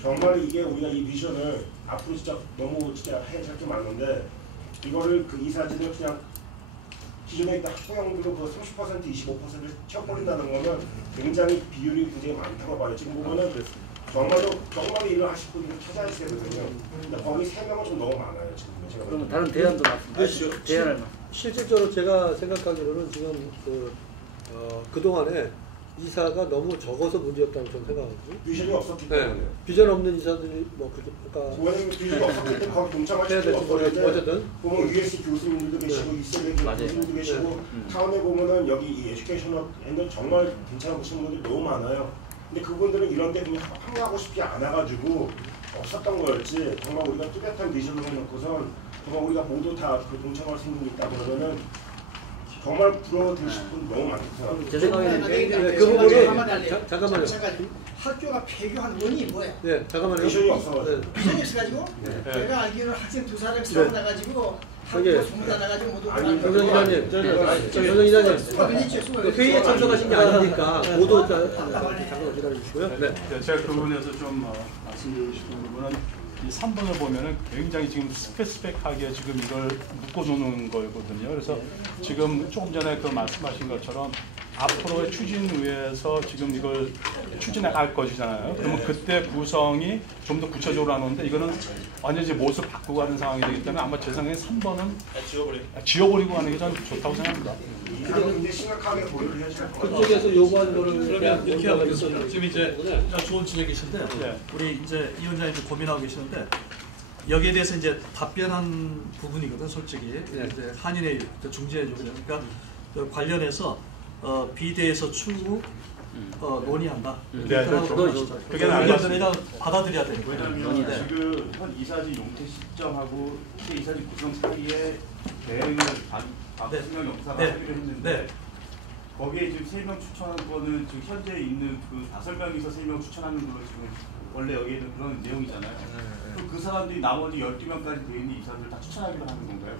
정말 이게 우리가 이 미션을 앞으로 진짜 너무 진짜 해야 될 게 많은데 이거를 그 이사진을 그냥 기존에 있던 학부형들도 그 30%, 25%를 채워버린다는 거는 굉장히 비율이 굉장히 많다고 봐요. 지금 보면은 정말로 일을 하실 분들을 찾아야 되거든요. 근데 거기 3명은 좀 너무 많아요. 지금 제가. 그러면 다른 대안도 말씀하시죠. 대안을. 실질적으로 제가 생각하기로는 지금 그동안에 이사가 너무 적어서 문제였다고 저는 생각하거든요. 비전이 없었기 때문에. 네. 비전 없는 이사들이 그러니까 왜냐면 비전이 없었기 때문에 거기 동참하실 수가 없었는데 어쨌든 보면 USC 교수님들도 계시고 이세대 교수님도 계시고 타운에 보면은 여기 이 에듀케이셔널 엔드 정말 괜찮은 친구들이 너무 많아요. 근데 그분들은 이런 데 그냥 참여하고 싶지 않아가지고 없었던 거였지. 정말 우리가 뚜렷한 비전을 해놓고선 정말 우리가 모두 다 그 동참할 생각이 있다 그러면은 정말 부러워드실 분 너무 많겠어요. 제 생각에는 그 부분은 잠깐만요. 학교가 폐교하는 원인이 뭐야? 네, 잠깐만요. 비전이 없어가지고. 비전이 없어가지고 내가 알기로는 학생 2사람이 싸워 나가지고 학교 소문 나가지고 모두 정정 이사님, 회의에 참석하신 게 아니니까 모두 잠깐 기다려주시고요. 네, 제가 그 부분에서 좀 말씀드리고 싶은 부분은 이 3번을 보면은 굉장히 지금 스페시픽하게 지금 이걸 묶어놓는 거거든요. 그래서 지금 조금 전에 그 말씀하신 것처럼 앞으로의 추진 위해서 지금 이걸 추진해 갈 것이잖아요. 그러면 그때 구성이 좀 더 구체적으로 하는데 이거는 완전히 모습 바꾸고 하는 상황이 되기 때문에 아마 제 생각에 3번은 지워버리고 하는 게 저는 좋다고 생각합니다. 굉장히 심각하게 고려를 해야 그쪽에서 요구하는 거를 그러면 이렇게 하고 있어요. 지금 이제 좋은 지적이신데 우리 이제 이 원장님도 고민하고 계시는데 여기에 대해서 이제 답변한 부분이거든 솔직히 이제 한인의 중재 요구죠. 그러니까 관련해서 비대에서 추후 논의한다. 그게 아니라 받아들여야 되는 거예요. 왜냐하면 지금 현 이사지 용퇴 시점하고 이사지 구성 사이에 대응을 박승영 영사가 하기로 했는데 거기에 지금 3명 추천한 거는 지금 현재 있는 그 5명에서 3명 추천하는 걸로 지금 원래 여기에는 그런 내용이잖아요. 그럼 그 사람들이 나머지 12명까지 되어 있는 이사들 다 추천하기로 하는 건가요?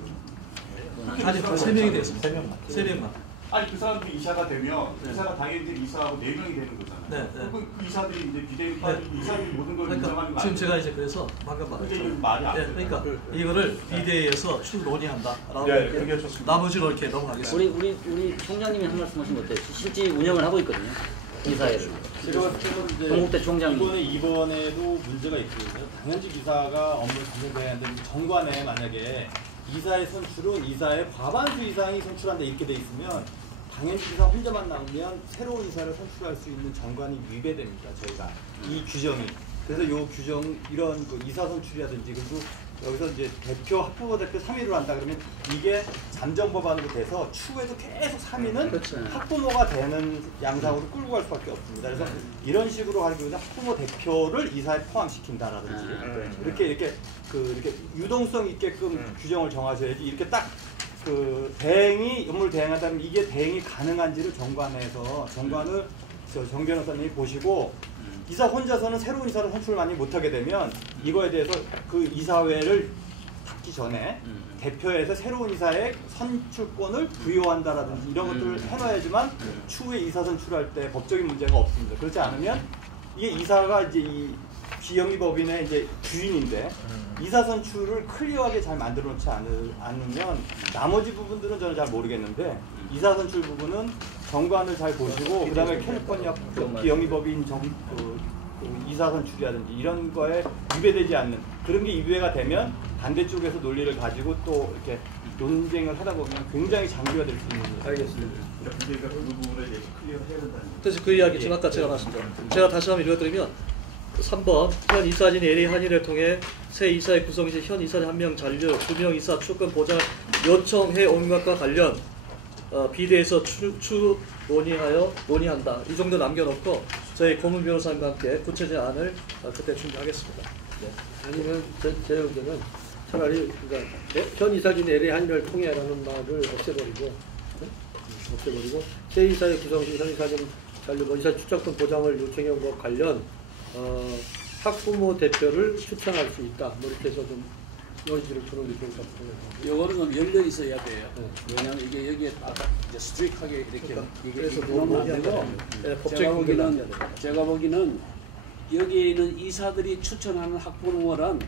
아니, 3명이 됐습니다. 3명만. 아니 그 사람들이 이사가 되면 이사가 당연히 이사하고 4명이 되는 거잖아요. 그 이사들이 이제 비대위 이사들이 모든 걸 인정하는 거 지금 제가 이제 그래서 방금 말했죠. 그러니까 이거를 비대위에서 추 논의한다라고 그게 좋습니다. 나머지로 이렇게 넘어가겠습니다. 우리 총장님이 한 말씀하신 것 같아요. 실제 운영을 하고 있거든요. 이사회를. 동국대 총장님. 이번에도 문제가 있거든요. 당연직 이사가 업무를 전달해야 하는데 정관에 만약에 이사의 선출은 이사의 과반수 이상이 선출한다 이렇게 돼 있으면 당연직 이사 혼자만 나오면 새로운 이사를 선출할 수 있는 정관이 위배됩니다. 저희가 이 규정이. 그래서 이 규정 이런 그 이사 선출이라든지 그리고 여기서 이제 대표 학부모 대표 3위로 한다 그러면 이게 잠정 법안으로 돼서 추후에도 계속 3위는 학부모가 되는 양상으로 끌고 갈 수밖에 없습니다. 그래서 이런 식으로 하기 위해서 학부모 대표를 이사에 포함시킨다라든지 이렇게 유동성 있게끔 규정을 정하셔야지 이렇게 딱 그 대행이 업무를 대행한다면 이게 대행이 가능한지를 정관을 정 변호사님이 보시고 이사 혼자서는 새로운 이사를 선출을 많이 못하게 되면 이거에 대해서 그 이사회를 닫기 전에 대표에서 새로운 이사의 선출권을 부여한다라든지 이런 것들을 해놔야지만 추후에 이사 선출할 때 법적인 문제가 없습니다. 그렇지 않으면 이게 이사가 이제 이 비영리법인의 이제 주인인데 이사 선출을 클리어하게 잘 만들어 놓지 않으면 나머지 부분들은 저는 잘 모르겠는데 이사 선출 부분은 정관을 잘 보시고 그다음에 캘리포니아 비영리법인 이사 선출이라든지 이런 거에 위배되지 않는 그런 게 위배가 되면 반대쪽에서 논리를 가지고 또 이렇게 논쟁을 하다 보면 굉장히 장기화 될 수 있는 거예요. 알겠습니다. 그러니까 그 부분을 이제 클리어해야 된다는 그래서 그 이야기 지금 아까 제가 말씀드렸습니다. 제가 다시 한번 읽어드리면 3번 현 이사진 LA 한일을 통해 새 이사의 구성 시 현 이사진 1명 잔류, 2명 이사 출근 보장 요청해 온 것과 관련 비대에서 추 논의한다. 이 정도 남겨놓고 저희 고문 변호사님과 함께 구체적인 안을 그때 준비하겠습니다. 네. 아니면 제 의견은 차라리 그러니까 현 이사진 LA 한일을 통해라는 말을 없애버리고 새 이사의 구성 중 현 이사진 잔류 이사 출장권 보장을 요청한 것 관련 학부모 대표를 추천할 수 있다. 뭐 이렇게 해서 좀 여지를 토론이 좋을 것 같아요. 요거는 좀 열려 있어야 돼요. 왜냐하면 이게 여기에 이제 스트릭하게 이렇게 그래서 놓으면 안 되고 제가 보기는 여기에 있는 이사들이 추천하는 학부모는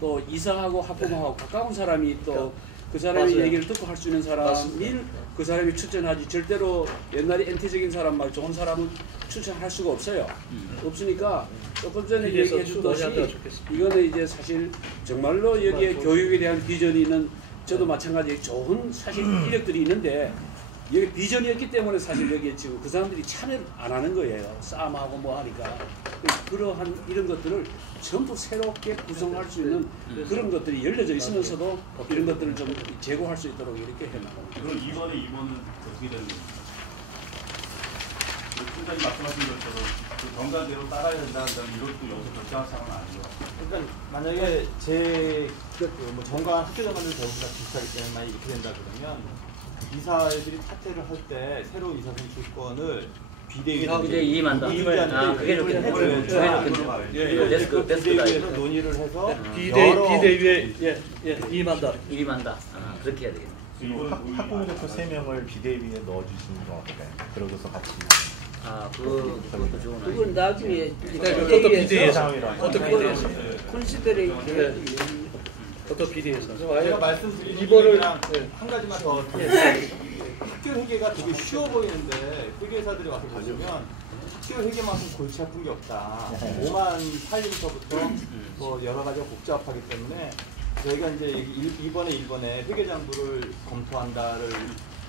또 이사하고 학부모하고 가까운 사람이 또 그 사람의 맞아요. 얘기를 듣고 할 수 있는 사람인 그 사람이 추천하지 절대로 옛날에 엔티적인 사람 막 좋은 사람은 추천할 수가 없어요. 없으니까 조금 전에 얘기해 줬듯이 이거는 이제 사실 정말로 여기에 교육에 대한 비전이 있는 저도 마찬가지 좋은 사실 이력들이 있는데 여기 비전이 없기 때문에 사실 여기에 지금 그 사람들이 참여를 안 하는 거예요. 싸움하고 뭐 하니까. 그러한 이런 것들을 전부 새롭게 구성할 수 있는 그런 것들이 열려져 있으면서도 이런 것들을 좀 제고할 수 있도록 이렇게 해나갑니다. 그럼 2번은 어떻게 되는 겁니까? 팀장님 말씀하신 것처럼 그 정가대로 따라야 된다는 이것도 여기서 결정할 사항은 아니죠. 그러니까 만약에 제 뭐 정관 학교장관들 대부분 다 비슷하기 때문에 만약 이렇게 된다 그러면 이사들이 사퇴를 할 때 새로 이사선 출권을 비대위만다. 그게 좋겠네요. 비대위에서 논의를 해서 비대위에 이임한다. 그렇게 해야 되겠네. 학부모 대표 3명을 비대위에 넣어주시는 거 어떨까요? 그러고서 같이. 그것도 좋은 아이디어. 그건 나중에 어떤 비대위에서 컨시더레이션 어떤 비대위에서 제가 말씀드린 이거랑 한 가지만 더 학교 회계가 되게 쉬워 보이는데 회계사들이 와서 보시면 학교 회계만큼 골치 아픈 게 없다. 5만 팔림서부터 뭐 여러 가지가 복잡하기 때문에 저희가 이제 1번에 회계장부를 검토한다를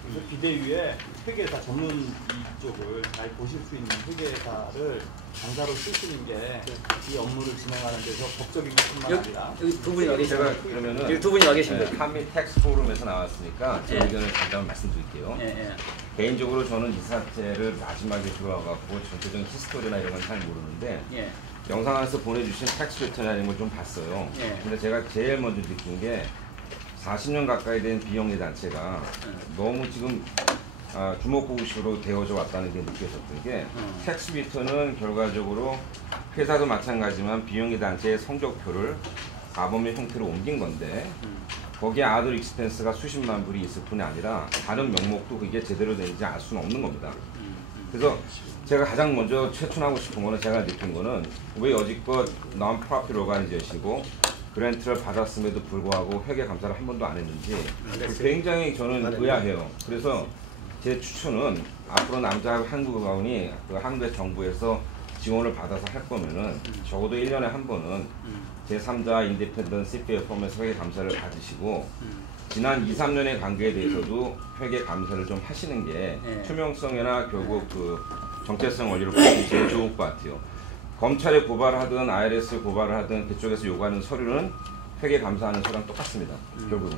그래서 비대위에 회계사 전문 이쪽을 잘 보실 수 있는 회계사를 강사로 쓰시는 게 이 업무를 진행하는 데서 법적인 것뿐만 아니라 여기 두 분이 와 계신 제가 그러면은 여기 두 분이 와 계신 거예요. 한미 텍스 포럼에서 나왔으니까 제 의견을 잠깐 말씀드릴게요. 개인적으로 저는 이 사태를 마지막에 들어와갖고 전체적인 히스토리나 이런 건 잘 모르는데 영상에서 보내주신 텍스 리턴이라는 걸 좀 봤어요. 근데 제가 제일 먼저 느낀 게 40년 가까이 된 비영리 단체가 너무 지금 주먹구구식으로 되어져 왔다는 게 느껴졌던 게 텍스 리턴은 결과적으로 회사도 마찬가지지만 비영리 단체의 성적표를 가범의 형태로 옮긴 건데 거기에 아들 익스펜스가 수십만 불이 있을 뿐이 아니라 다른 명목도 그게 제대로 되는지 알 수는 없는 겁니다. 그래서 제가 가장 먼저 최춘하고 싶은 거는 제가 느낀 거는 왜 여지껏 non-profit organization이고 그랜트를 받았음에도 불구하고 회계 감사를 한 번도 안 했는지 굉장히 저는 의아해요. 그래서 제 추천은 앞으로 남자 한국어원이 그 한국의 정부에서 지원을 받아서 할 거면은 적어도 1년에 한 번은 제3자 인디펜던트 CPA 폼에서 회계 감사를 받으시고 지난 2, 3년의 관계에 대해서도 회계 감사를 좀 하시는 게 투명성이나 결국 그 정체성 원리를 보시면 제일 좋을 것 같아요. 검찰에 고발을 하든 IRS 고발을 하든 그쪽에서 요구하는 서류는 회계 감사하는 서류랑 똑같습니다. 결국은.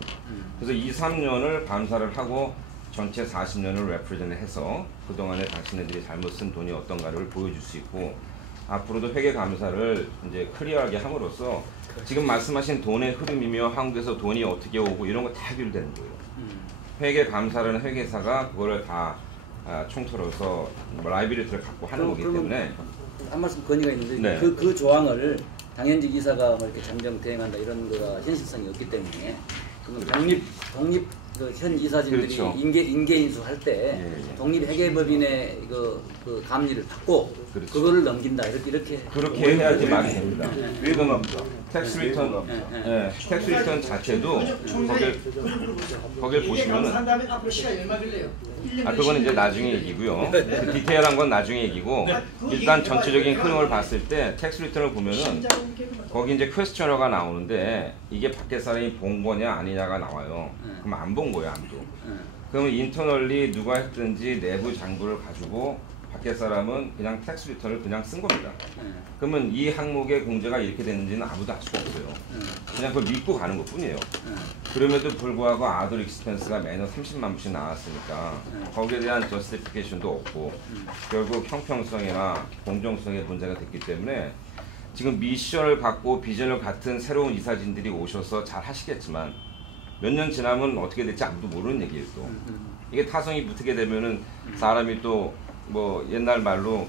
그래서 2, 3년을 감사를 하고 전체 40년을 레프레젠해서 그동안에 당신네들이 잘못 쓴 돈이 어떤가를 보여줄 수 있고 앞으로도 회계 감사를 이제 클리어하게 함으로써 지금 말씀하신 돈의 흐름이며 한국에서 돈이 어떻게 오고 이런 거 다 해결되는 거예요. 회계 감사라는 회계사가 그거를 다 총틀어서 라이비리티를 갖고 하는 거기 때문에 한 말씀 건의가 있는데 그 조항을 당연직 이사가 뭐 이렇게 정정 대행한다 이런 거가 현실성이 없기 때문에 독립 그 현 이사진들이 인계 인수할 때 독립회계법인의 그 감리를 받고 그거를 넘긴다 이렇게 해야지 말이 됩니다. 왜냐면 텍스 리턴 자체도 거길 보시면은 그거는 이제 나중에 얘기고요. 그 디테일한 건 나중에 얘기고 일단 전체적인 흐름을 봤을 때 텍스 리턴을 보면은 거기 이제 퀘스처너가 나오는데 이게 밖에 사람이 본 거냐 아니냐가 나와요. 그럼 안 본 거예요, 아무도. 그러면 인터널리 누가 했든지 내부 장부를 가지고 밖에 사람은 그냥 텍스 리턴을 그냥 쓴 겁니다. 그러면 이 항목의 공제가 이렇게 됐는지는 아무도 알 수가 없어요. 그냥 그걸 믿고 가는 것뿐이에요. 그럼에도 불구하고 아들 익스펜스가 매년 30만 불씩 나왔으니까 거기에 대한 저스티피케이션도 없고 결국 형평성이나 공정성에 문제가 됐기 때문에 지금 미션을 갖고 비전을 같은 새로운 이사진들이 오셔서 잘 하시겠지만 몇 년 지나면 어떻게 될지 아무도 모르는 얘기예요. 또 이게 타성이 붙게 되면은 사람이 또 뭐 옛날 말로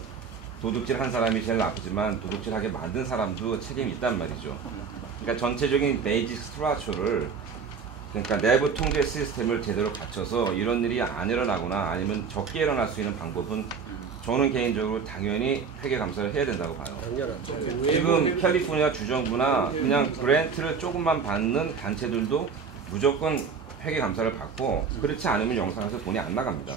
도둑질 한 사람이 제일 나쁘지만 도둑질하게 만든 사람도 책임이 있단 말이죠. 그러니까 전체적인 베이직 스트라처를 그러니까 내부 통제 시스템을 제대로 갖춰서 이런 일이 안 일어나거나 아니면 적게 일어날 수 있는 방법은 저는 개인적으로 당연히 회계 감사를 해야 된다고 봐요. 지금 캘리포니아 주정부나 그냥 그랜트를 조금만 받는 단체들도 무조건 회계 감사를 받고 그렇지 않으면 영상에서 돈이 안 나갑니다.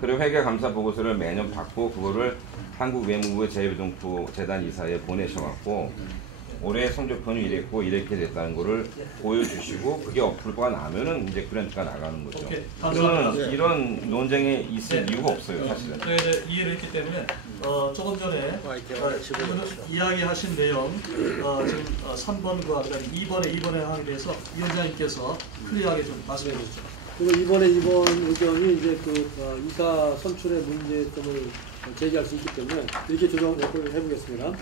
그리고 회계 감사 보고서를 매년 받고 그거를 한국 외무부의 재외동포 재단 이사에 보내셔갖고 올해 성적표는 이랬고 이렇게 됐다는 거를 보여주시고 그게 어플과 나면은 이제 그랜트가 나가는 거죠. 이런 논쟁에 있을 이유가 없어요, 사실은. 네, 이해를 했기 때문에 조금 전에 이야기하신 내용 지금 3번과 2번에 하게 돼서 위원장님께서 클리어하게 좀 말씀해 주시죠. 그리고 이번 의견이 이제 그 이사 선출의 문제점을 제기할 수 있기 때문에 이렇게 조정을 해보겠습니다.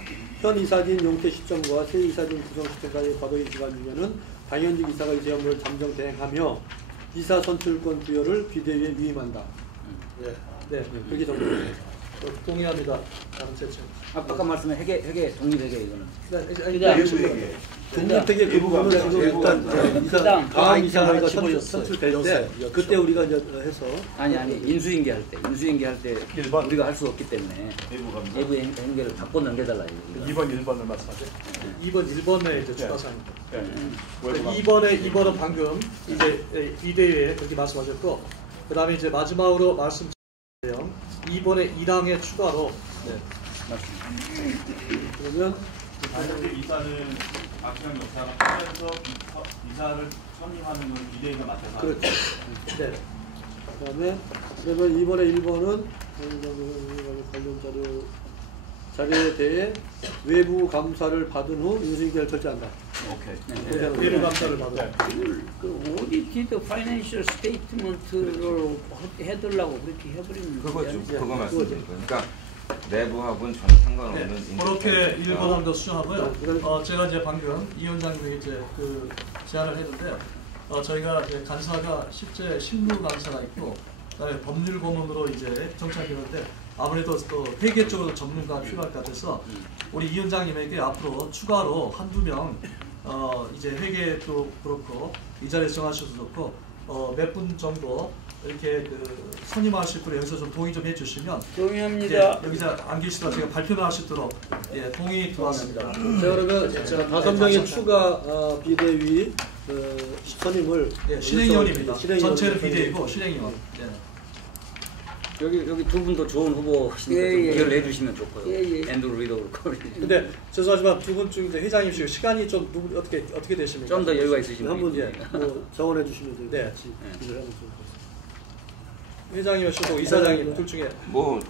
현 이사진 용퇴 시점과 새 이사진 구성 시점까지 과도기 기간 중에는 당연직 이사가 이사 업무를 잠정 대행하며 이사 선출권 부여를 비대위에 위임한다. 네, 그렇게 정리됩니다. 동의합니다. 다음 채점. 아까 말씀한 회계 독립회계 이거는. 독립회계 그 부분은 지금 일단 다음 이사가 선출될 때 그때 우리가 이제 해서 아니 인수인계 할 때 우리가 할 수 없기 때문에 내부 행계를 바꿔 넘겨달라. 2번 1번을 말씀하세요. 2번 1번에 이제 추가 사항입니다. 2번은 방금 이제 비대위에 그렇게 말씀하셨고 그다음에 이제 마지막으로 말씀. 2번에 1항에 추가로 그러면 만약에 이사를 박시영 여사가 하면서 이사를 선임하는 건 비대위가 맡아서 그렇죠. 네. 그다음에 그러면 2번에 1번은 관련 자료에 대해 외부 감사를 받은 후 인수인계를 결정한다. 오케이. 외부 감사를 받은. 그 오디티드 파이낸셜 스테이트먼트를 해달라고 그렇게 해버리면 그거죠. 그거 말씀드린 거예요. 그러니까 내부하고는 전혀 상관없는. 그렇게 1번함도 수정하고요. 제가 이제 방금 이 위원장님이 이제 그 제안을 했는데 저희가 이제 간사가 실제 실무 간사가 있고 그다음에 법률 고문으로 이제 정착했는데 아무래도 또 회계 쪽으로 전문가가 필요할 것 같아서 우리 이 위원장님에게 앞으로 추가로 한두 명 이제 회계도 그렇고 이 자리에서 정하셔도 좋고 몇 분 정도 이렇게 그 선임하실 분을 여기서 좀 동의 좀 해주시면 동의합니다. 여기서 안 계시다가 제가 발표를 할 수 있도록 동의 들어왔습니다. 자 그러면 5명의 추가 비대위 선임을 실행위원입니다. 전체는 비대위고 실행위원. 여기 두 분도 좋은 후보시니까 좀 의견을 내주시면 좋고요. 앤드루 리더로. 근데 죄송하지만 두 분 중 이제 회장님이시고 시간이 좀 누구 어떻게 되십니까? 좀 더 여유가 있으시면 한분 뭐 정원해 주시면 돼요. 네. 같이 일을 하면 좋을 것 같습니다. 회장님이시고 이사장님 둘 중에 뭐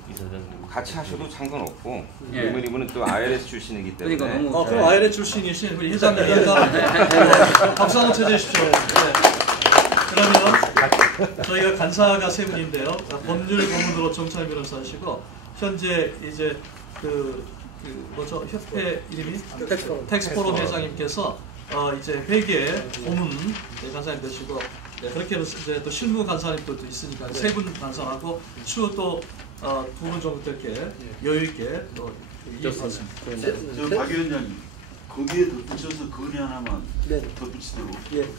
같이 하셔도 상관없고 이분은 또 IRS 출신이기 때문에. 그러니까 너무 그럼 IRS 출신이신 우리 회장님 박수 한번 쳐주십시오. 그러면 저희가 간사가 세 분인데요. 법률 고문으로 정찬 변호사시고 현재 이제 그 뭐죠 협회 이름이 텍스포럼 회장님께서 이제 회계 고문 간사님 되시고 그렇게 이제 또 실무 간사님도 있으니까 세 분 간사하고 추후 또 두 분 정도 이렇게 여유 있게 또 이어갔습니다. 저 박 위원장님 거기에 덧붙여서 건의 하나만 덧붙이도록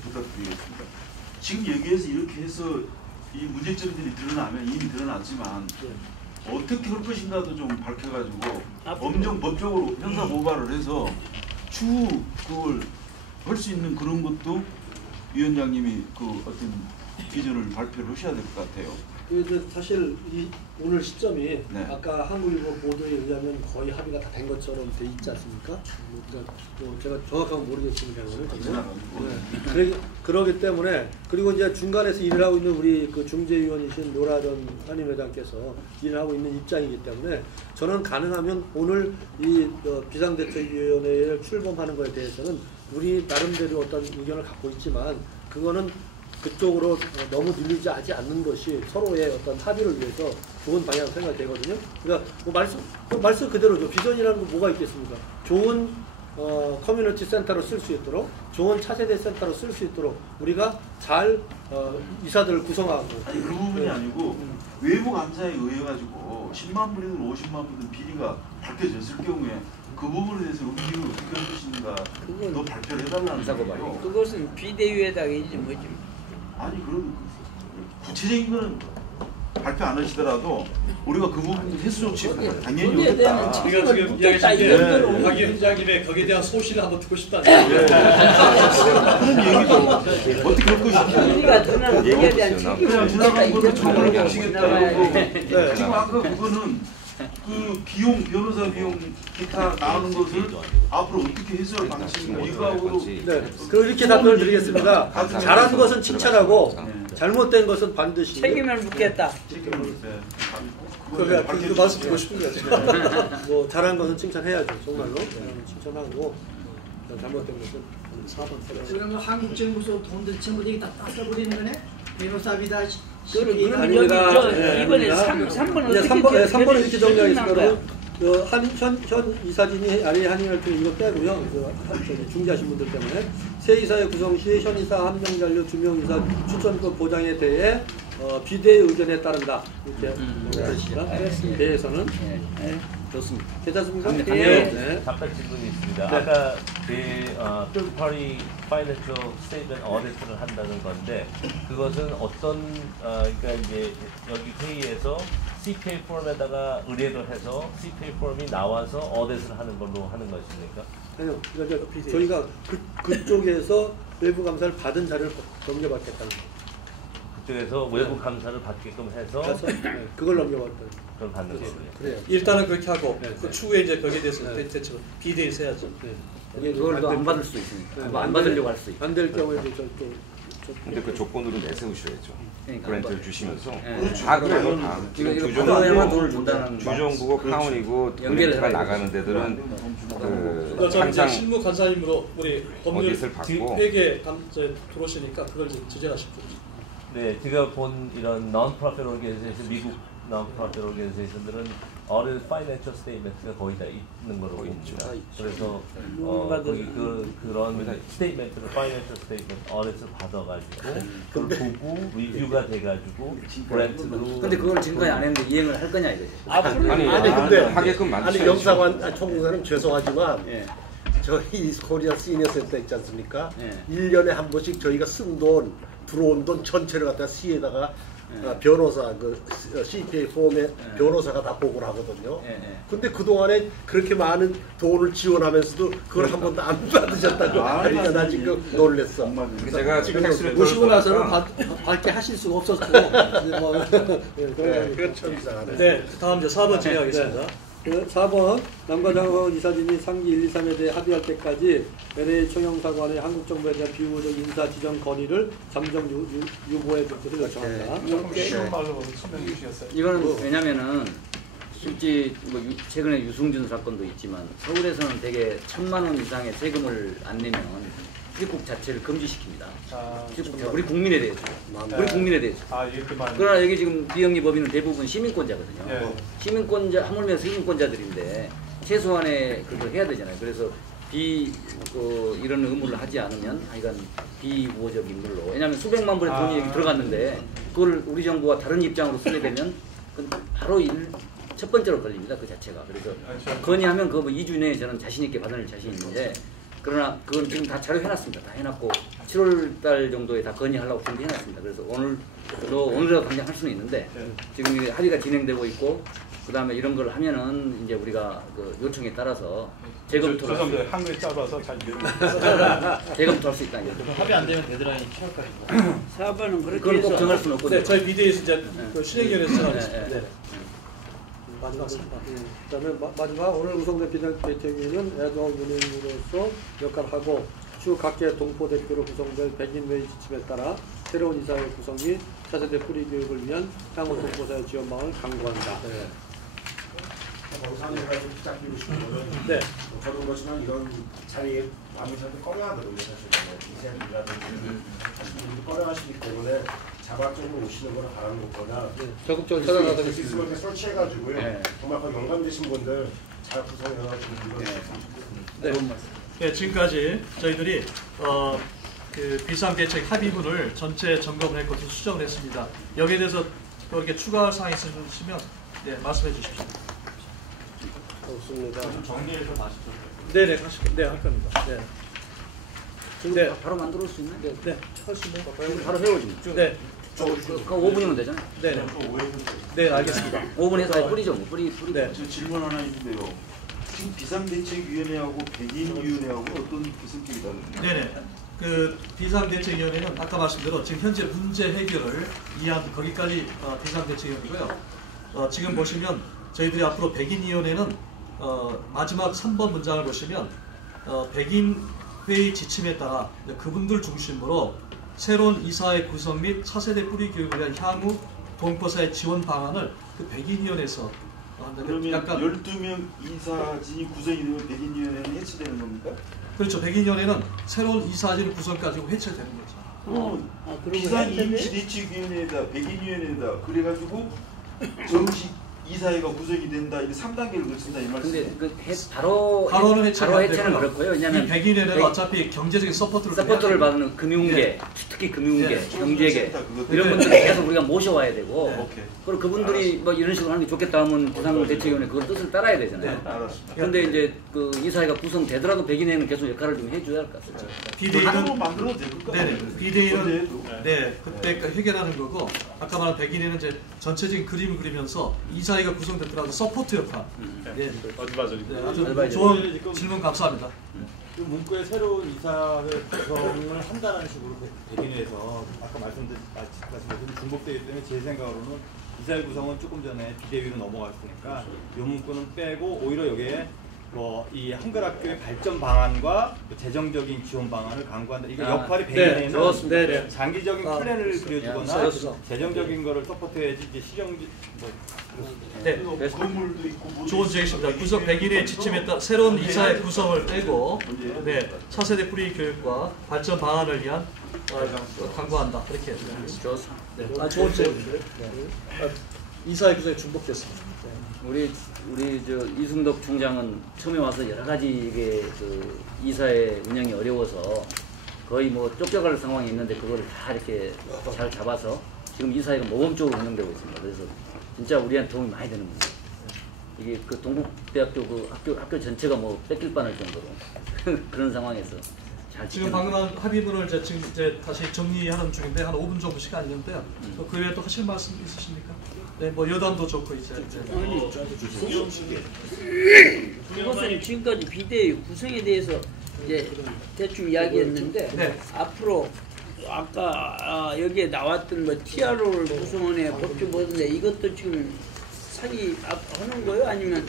부탁드리겠습니다. 지금 여기에서 이렇게 해서 이 문제점들이 드러나면 이미 드러났지만 어떻게 할 것인가도 좀 밝혀가지고 엄정 법적으로 형사 고발을 해서 추후 그걸 할 수 있는 그런 것도 위원장님이 그 어떤 기준을 발표를 하셔야 될 것 같아요. 사실 오늘 시점이 아까 한국일보 보도에 의하면 거의 합의가 다 된 것처럼 돼 있지 않습니까? 제가 정확하게 모르겠습니다. 그러기 때문에 그리고 이제 중간에서 일을 하고 있는 우리 그 중재위원이신 노라전 한임회장께서 일을 하고 있는 입장이기 때문에 저는 가능하면 오늘 이 비상대책위원회에 출범하는 것에 대해서는 우리 나름대로 어떤 의견을 갖고 있지만 그거는 그쪽으로 너무 밀리지 하지 않는 것이 서로의 어떤 합의를 위해서 좋은 방향으로 생각되거든요. 그러니까 뭐 말씀 그대로죠. 비전이라는 거 뭐가 있겠습니까? 좋은 커뮤니티 센터로 쓸 수 있도록, 좋은 차세대 센터로 쓸 수 있도록 우리가 잘 이사들을 구성하고. 아니, 그 부분이 아니고 외부 감사에 의해 가지고 10만 불이든 50만 불이든 비리가 밝혀졌을 경우에 그 부분에 대해서 의견을 어떻게 할 것인가 더 발표를 해달라는 거예요. 그것은 비대위에다가 이제 뭐지? 아니 그럼 구체적인 거는 발표 안 하시더라도 우리가 그 부분 횟수 조치 당연히 오겠다. 지금 이야기하신 게 박 위원장님의 거기에 대한 소신을 한번 듣고 싶다는 그런 얘기도 어떻게 할 것인가. 우리가 드러난 얘기에 대한 그냥 지나간 거를 처벌을 하시겠다. 지금 아까 그거는 그 비용, 변호사 비용 기타 나오는 것을 앞으로 어떻게 해소할 방식인가 이거하고도 그럼 이렇게 답변을 드리겠습니다. 잘한 것은 칭찬하고 잘못된 것은 반드시 책임을 묻겠다. 그 말씀 듣고 싶은 거죠. 뭐 잘한 것은 칭찬해야죠. 정말로 칭찬하고 잘못된 것은 사번. 그러면 한국 정부에서 돈들 전부 다 따져버리는 거네? 변호사비다. 그럼 여기 이번에 3번은 이렇게 정리하겠습니다. 현 이사진이 아래 한의를 통해 이거 빼고요. 중재하신 분들 때문에 새 이사회 구성 시 현 이사 한 명 잔류 두 명 이사 추천권 보장에 대해 비대의 의견에 따른다. 이렇게 대해서는 좋습니다. 괜찮습니까? 네. 답변 질문이 있습니다. 네. 아까 third party financial statement audit를 한다는 건데 그것은 어떤 그러니까 이제 여기 회의에서 CPA 폼에다가 의뢰를 해서 CPA 폼이 나와서 어댓을 하는 걸로 하는 것입니까? 아니요. 그러니까 저희가 그쪽에서 외부 감사를 받은 자료를 넘겨받겠다는 거예요. 그쪽에서 외부 감사를 받게끔 해서 그걸 넘겨받던. 그걸 받는 거예요. 그래요. 일단은 그렇게 하고 그 추후에 이제 거기에 대해서 대책을 비대에서 해야죠. 그걸 안 받을 수 있으니까. 안 받으려고 할 수 있고. 안 될 경우에 근데 그 조건으로 내세우셔야죠. 그러니까 그랜트를 주시면서 그렇죠. 다 그래요. 다. 지금 주정부고 돈을 준다는 주정부고 카운이고 그랜트가 나가는 데들은 항상 실무 간사님으로 우리 법률 회계 들어오시니까 그걸 지적하십시오. 네, 제가 본 이런 non-profit organization, 미국 non-profit organization들은 audit financial statement가 거의 다 있는 걸로 봅니다. 그래서 거기 그런 스테이트멘트를 financial statement audit을 받아가지고 그걸 보고 리뷰가 돼가지고 그랜트로. 근데 그걸 지금까지 안 했는데 이행을 할 거냐 이거죠. 아니 근데 하게끔 만드셔야죠. 아니 영사관 총무사님 죄송하지만. 저희 코리아 시니어 센터 있지 않습니까? 1년에 한 번씩 저희가 쓴 돈, 들어온 돈 전체를 갖다 C에다가 변호사, 그 CPA 폼에 변호사가 다 보고를 하거든요. 근데 그동안에 그렇게 많은 돈을 지원하면서도 그걸 한 번도 안 받으셨다고 하니까 나 지금 놀랬어. 제가 지금 보시고 나서는 받게 하실 수가 없었고. 그건 참 이상하네. 네, 다음 이제 4번 진행하겠습니다. 4번 남과장하고 이사진이 상기 1, 2, 3에 대해 합의할 때까지 LA 총영사관의 한국 정부에 대한 비우호적 인사 지정 건의를 잠정 유보해 줄 것을 요청합니다. 쉬운 말로 설명해 주시겠어요? 이거는 왜냐면은 실제 뭐 최근에 유승준 사건도 있지만 서울에서는 대개 1,000만 원 이상의 세금을 안 내면 출입국 자체를 금지시킵니다. 출입국 우리 국민에 대해서. 우리 국민에 대해서. 그러나 여기 지금 비영리 법인은 대부분 시민권자거든요. 시민권자, 하물며 시민권자들인데 최소한의 그걸 해야 되잖아요. 그래서 이런 의무를 하지 않으면 하여간 비우호적 인물로. 왜냐하면 수백만 불의 돈이 여기 들어갔는데 그걸 우리 정부가 다른 입장으로 쓰게 되면 바로 첫 번째로 걸립니다. 그 자체가. 그래서 건의하면 그거 뭐 2주 내에 저는 자신 있게 받아낼 자신이 있는데 그러나 그건 지금 다 자료 해놨습니다. 다 해놨고 7월달 정도에 다 건의하려고 준비해놨습니다. 그래서 오늘이라도 당장 할 수는 있는데 지금 합의가 진행되고 있고 그다음에 이런 걸 하면은 이제 우리가 그 요청에 따라서 재검토를 죄송합니다. 한글 짧아서 잘 재검토할 수 있다. 합의 안 되면 데드라인이 7월까지. 사업은 그렇게 그걸 꼭 정할 수는 없거든요. 네, 저희 비대위에서 이제 그 실행위원회에서 정하겠습니다. 네. 마지막 3번. 그다음에 마지막 오늘 구성된 비상대책위는 애동 운영으로서 역할하고 추 각계 동포대표로 구성될 100인 회의 지침에 따라 새로운 이사회 구성 및 차세대 뿌리 교육을 위한 향후 동포사회 지원망을 강구한다. 정상회가지고 부탁드리고 싶은 거는 네. 저도 그렇지만 이런 자리에 남으셔도 꺼려하거든요. 사실은 이사님이라든지 사실 꺼려하시기 때문에 자발적으로 오시는 걸 바라는 것보다 적극적으로 찾아가서 있으면 설치해가지고요. 네. 정말 그 영감되신 분들 잘 구성해가지고 이거 네, 지금까지 저희들이 그 비상대책 합의문을 전체 점검을 했고 수정을 했습니다. 여기에 대해서 또 이렇게 추가할 사항이 있으시면 네, 말씀해 주십시오. 좋습니다. 정리해서 다시 네네, 네, 할 겁니다. 네. 네. 바로 만들어 올 수 있나요? 네, 할 수 있나요? 바로 해오지. 네. 그 5분이면 되잖아요. 네. 네, 알겠습니다. 5분에서 뿌리죠. 뿌리. 네. 저 질문 하나 있는데요. 지금 비상대책위원회하고 백인위원회하고 어떤 구성격이 다른가요? 네네. 그 비상대책위원회는 아까 말씀대로 지금 현재 문제 해결을 위한 거기까지 비상대책위원회고요. 지금 보시면 저희들이 앞으로 백인위원회는 마지막 3번 문장을 보시면 백인회의 지침에 따라 그분들 중심으로 새로운 이사회 구성 및 차세대 뿌리 교육을 위한 향후 동포사회 지원 방안을 그 백인위원회에서 그러면 약간 12명 이사진이 구성이 되면 백인위원회는 해체되는 겁니까? 그렇죠. 백인위원회는 새로운 이사진 구성 가지고 해체되는 거죠. 비상임시대책위원회에다 백인위원회에다 그래가지고 정식 이사회가 구성이 된다. 이게 3단계를 거친다 이 말씀이에요. 근데 바로는 해체는 그렇고요. 왜냐하면 백인회는 어차피 경제적인 서포트를 받는 금융계, 특히 금융계, 네. 경제계 이런 분들 계속 우리가 모셔와야 되고 그리고 그분들이 뭐 이런 식으로 하는 게 좋겠다 하면 비상대책위원회 그걸 뜻을 따라야 되잖아요. 그런데 이제 그 이사회가 구성되더라도 백인회는 계속 역할을 좀 해줘야 할 것 같습니다. 비대위는 만들어도 될 것 같아요. 네네. 비대위는 그때 해결하는 거고 아까 말한 백인회는 이제 전체적인 그림을 그리면서 이사회가 구성됐더라도 서포트 역할. 네. 아주 좋은 질문 감사합니다. 그 문구에 새로운 이사회 구성을 한다는 식으로 백인회에서 아까 말씀드린 중복되기 때문에 제 생각으로는 이사회 구성은 조금 전에 비대위로 넘어갔으니까 이 문구는 빼고 오히려 여기에 이 한글학교의 발전 방안과 재정적인 지원 방안을 강구한다. 이게 역할이 백인회는 장기적인 플랜을 그려주거나 재정적인 거를 서포트해야지 이제 실용적 건물도 있고 좋은 제시입니다. 구성 백인의 지침에 따라 새로운 이사회 구성을 빼고 차세대 뿌리 교육과 발전 방안을 위한 강구한다. 이렇게 좋습니다. 좋은 제시입니다. 이사회 구성이 중복됐습니다. 우리 저 이승덕 총장은 처음에 와서 여러 가지 이게 그 이사회 운영이 어려워서 거의 뭐 쫓겨갈 상황이 있는데 그거를 다 이렇게 잘 잡아서 지금 이사회가 모범적으로 운영되고 있습니다. 그래서 진짜 우리한테 도움이 많이 되는 문제예요. 이게 그 동국대학교 그 학교 전체가 뭐 뺏길 뻔할 정도로 그런 상황에서 잘 지금 방금 한 합의문을 지금 다시 정리하는 중인데 한 5분 정도 시간이 있는데요. 그 외에 또 하실 말씀 있으십니까? 네, 뭐 여담도 좋고 이제. 교수님 지금까지 비대위 구성에 대해서 이제 대충 이야기했는데 앞으로 아까 여기에 나왔던 뭐 TRO를 구성원에 법규보던데 이것도 지금 상의 하는 거예요? 아니면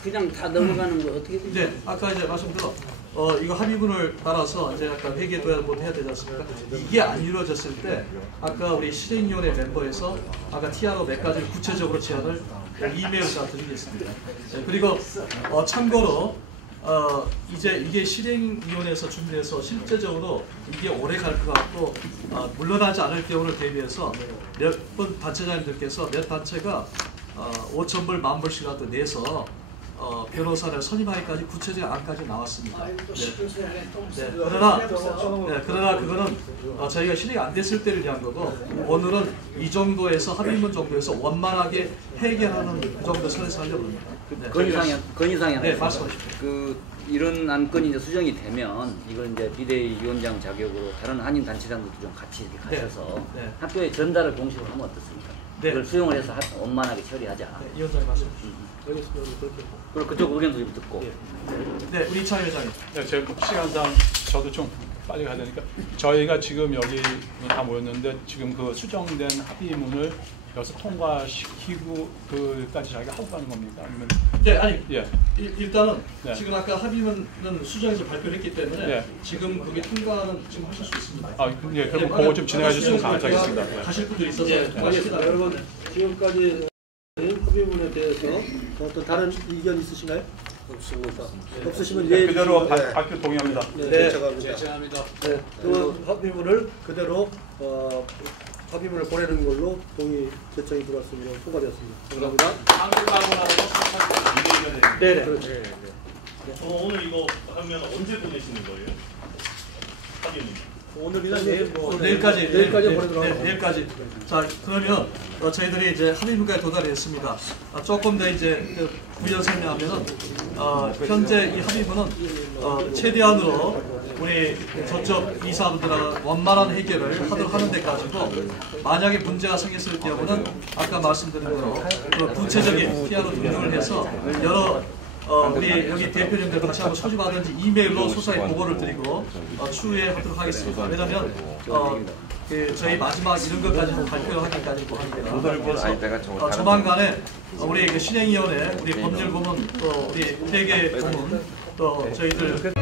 그냥 다 넘어가는 거예요? 어떻게 되죠? 네, 아까 이제 말씀드린 이거 합의문을 따라서 이제 아까 회계도야 해야 되지 않습니까? 이게 안 이루어졌을 때 아까 우리 실행위원회 멤버에서 아까 TRO 몇 가지를 구체적으로 제안을 이메일로 다 드리겠습니다. 네, 그리고 참고로 이제 이게 실행위원회에서 준비해서 실제적으로 이게 오래 갈 것 같고 물러나지 않을 경우를 대비해서 몇 번 단체장님들께서 몇 단체가 5,000불, 10,000불씩이라도 내서 변호사를 선임하기까지 구체적인 안까지 나왔습니다. 그러나 그거는 저희가 실행이 안 됐을 때를 위한 거고 오늘은 이 정도에서 합의문 정도에서 원만하게 해결하는 그 정도 선에서 하려고 합니다. 건의사항이 네, 말씀하십시오. 그 이런 안건이 이제 수정이 되면 이걸 이제 비대위 위원장 자격으로 다른 한인 단체장들도 좀 같이 이렇게 가셔서 학교에 전달을 공식으로 하면 어떻습니까? 그걸 수용을 해서 원만하게 처리하자. 네, 위원장님 말씀. 알겠습니다. 그렇게. 그리고 그쪽 의견도 좀 듣고. 네, 우리 이창희 회장님. 네, 제가 시간상 저도 좀 빨리 가야 되니까 저희가 지금 여기 다 모였는데 지금 그 수정된 합의문을 여기서 통과시키고 그까지 자기가 하고 가는 겁니까? 아니면 네, 아니 예. 일단은 네. 지금 아까 합의문은 수정해서 발표를 했기 때문에 네. 지금 그게 통과는 지금 하실 수 있습니다. 아, 예, 그럼 그거 좀 진행해 주시면 감사하겠습니다. 네. 가실 분들이 있어서 알겠습니다. 여러분 지금까지 합의문에 대해서 어떤 다른 의견 있으신가요? 없습니다. 없으시면 네, 그대로 발표 동의합니다. 네, 제청합니다. 네, 그 합의문을 그대로 합의문을 보내는 걸로 동의 제청이 들어왔습니다. 통과되었습니다. 감사합니다. 네네. 그렇죠. 오늘 이거 하면 언제 보내시는 거예요? 합의문. 오늘이나 내일 내일까지 보내도록 하겠습니다. 내일까지. 자, 그러면 저희들이 이제 합의문까지 도달했습니다. 조금 더 이제 부연 설명하면은 현재 이 합의문은 최대한으로 우리 저쪽 이사분들하고 원만한 해결을 하도록 하는 데까지고 만약에 문제가 생겼을 경우는 아까 말씀드린 대로 그 구체적인 피아노 등등을 해서 여러 우리 여기 대표님들 다시 한번 소집하든지 이메일로 소사에 보고를 드리고 추후에 하도록 하겠습니다. 왜냐하면 저희 마지막 이런 것까지 발표를 하기까지 하니까 조만간에 우리 신행위원회, 우리 법률고문, 또 우리 회계 고문, 또 저희들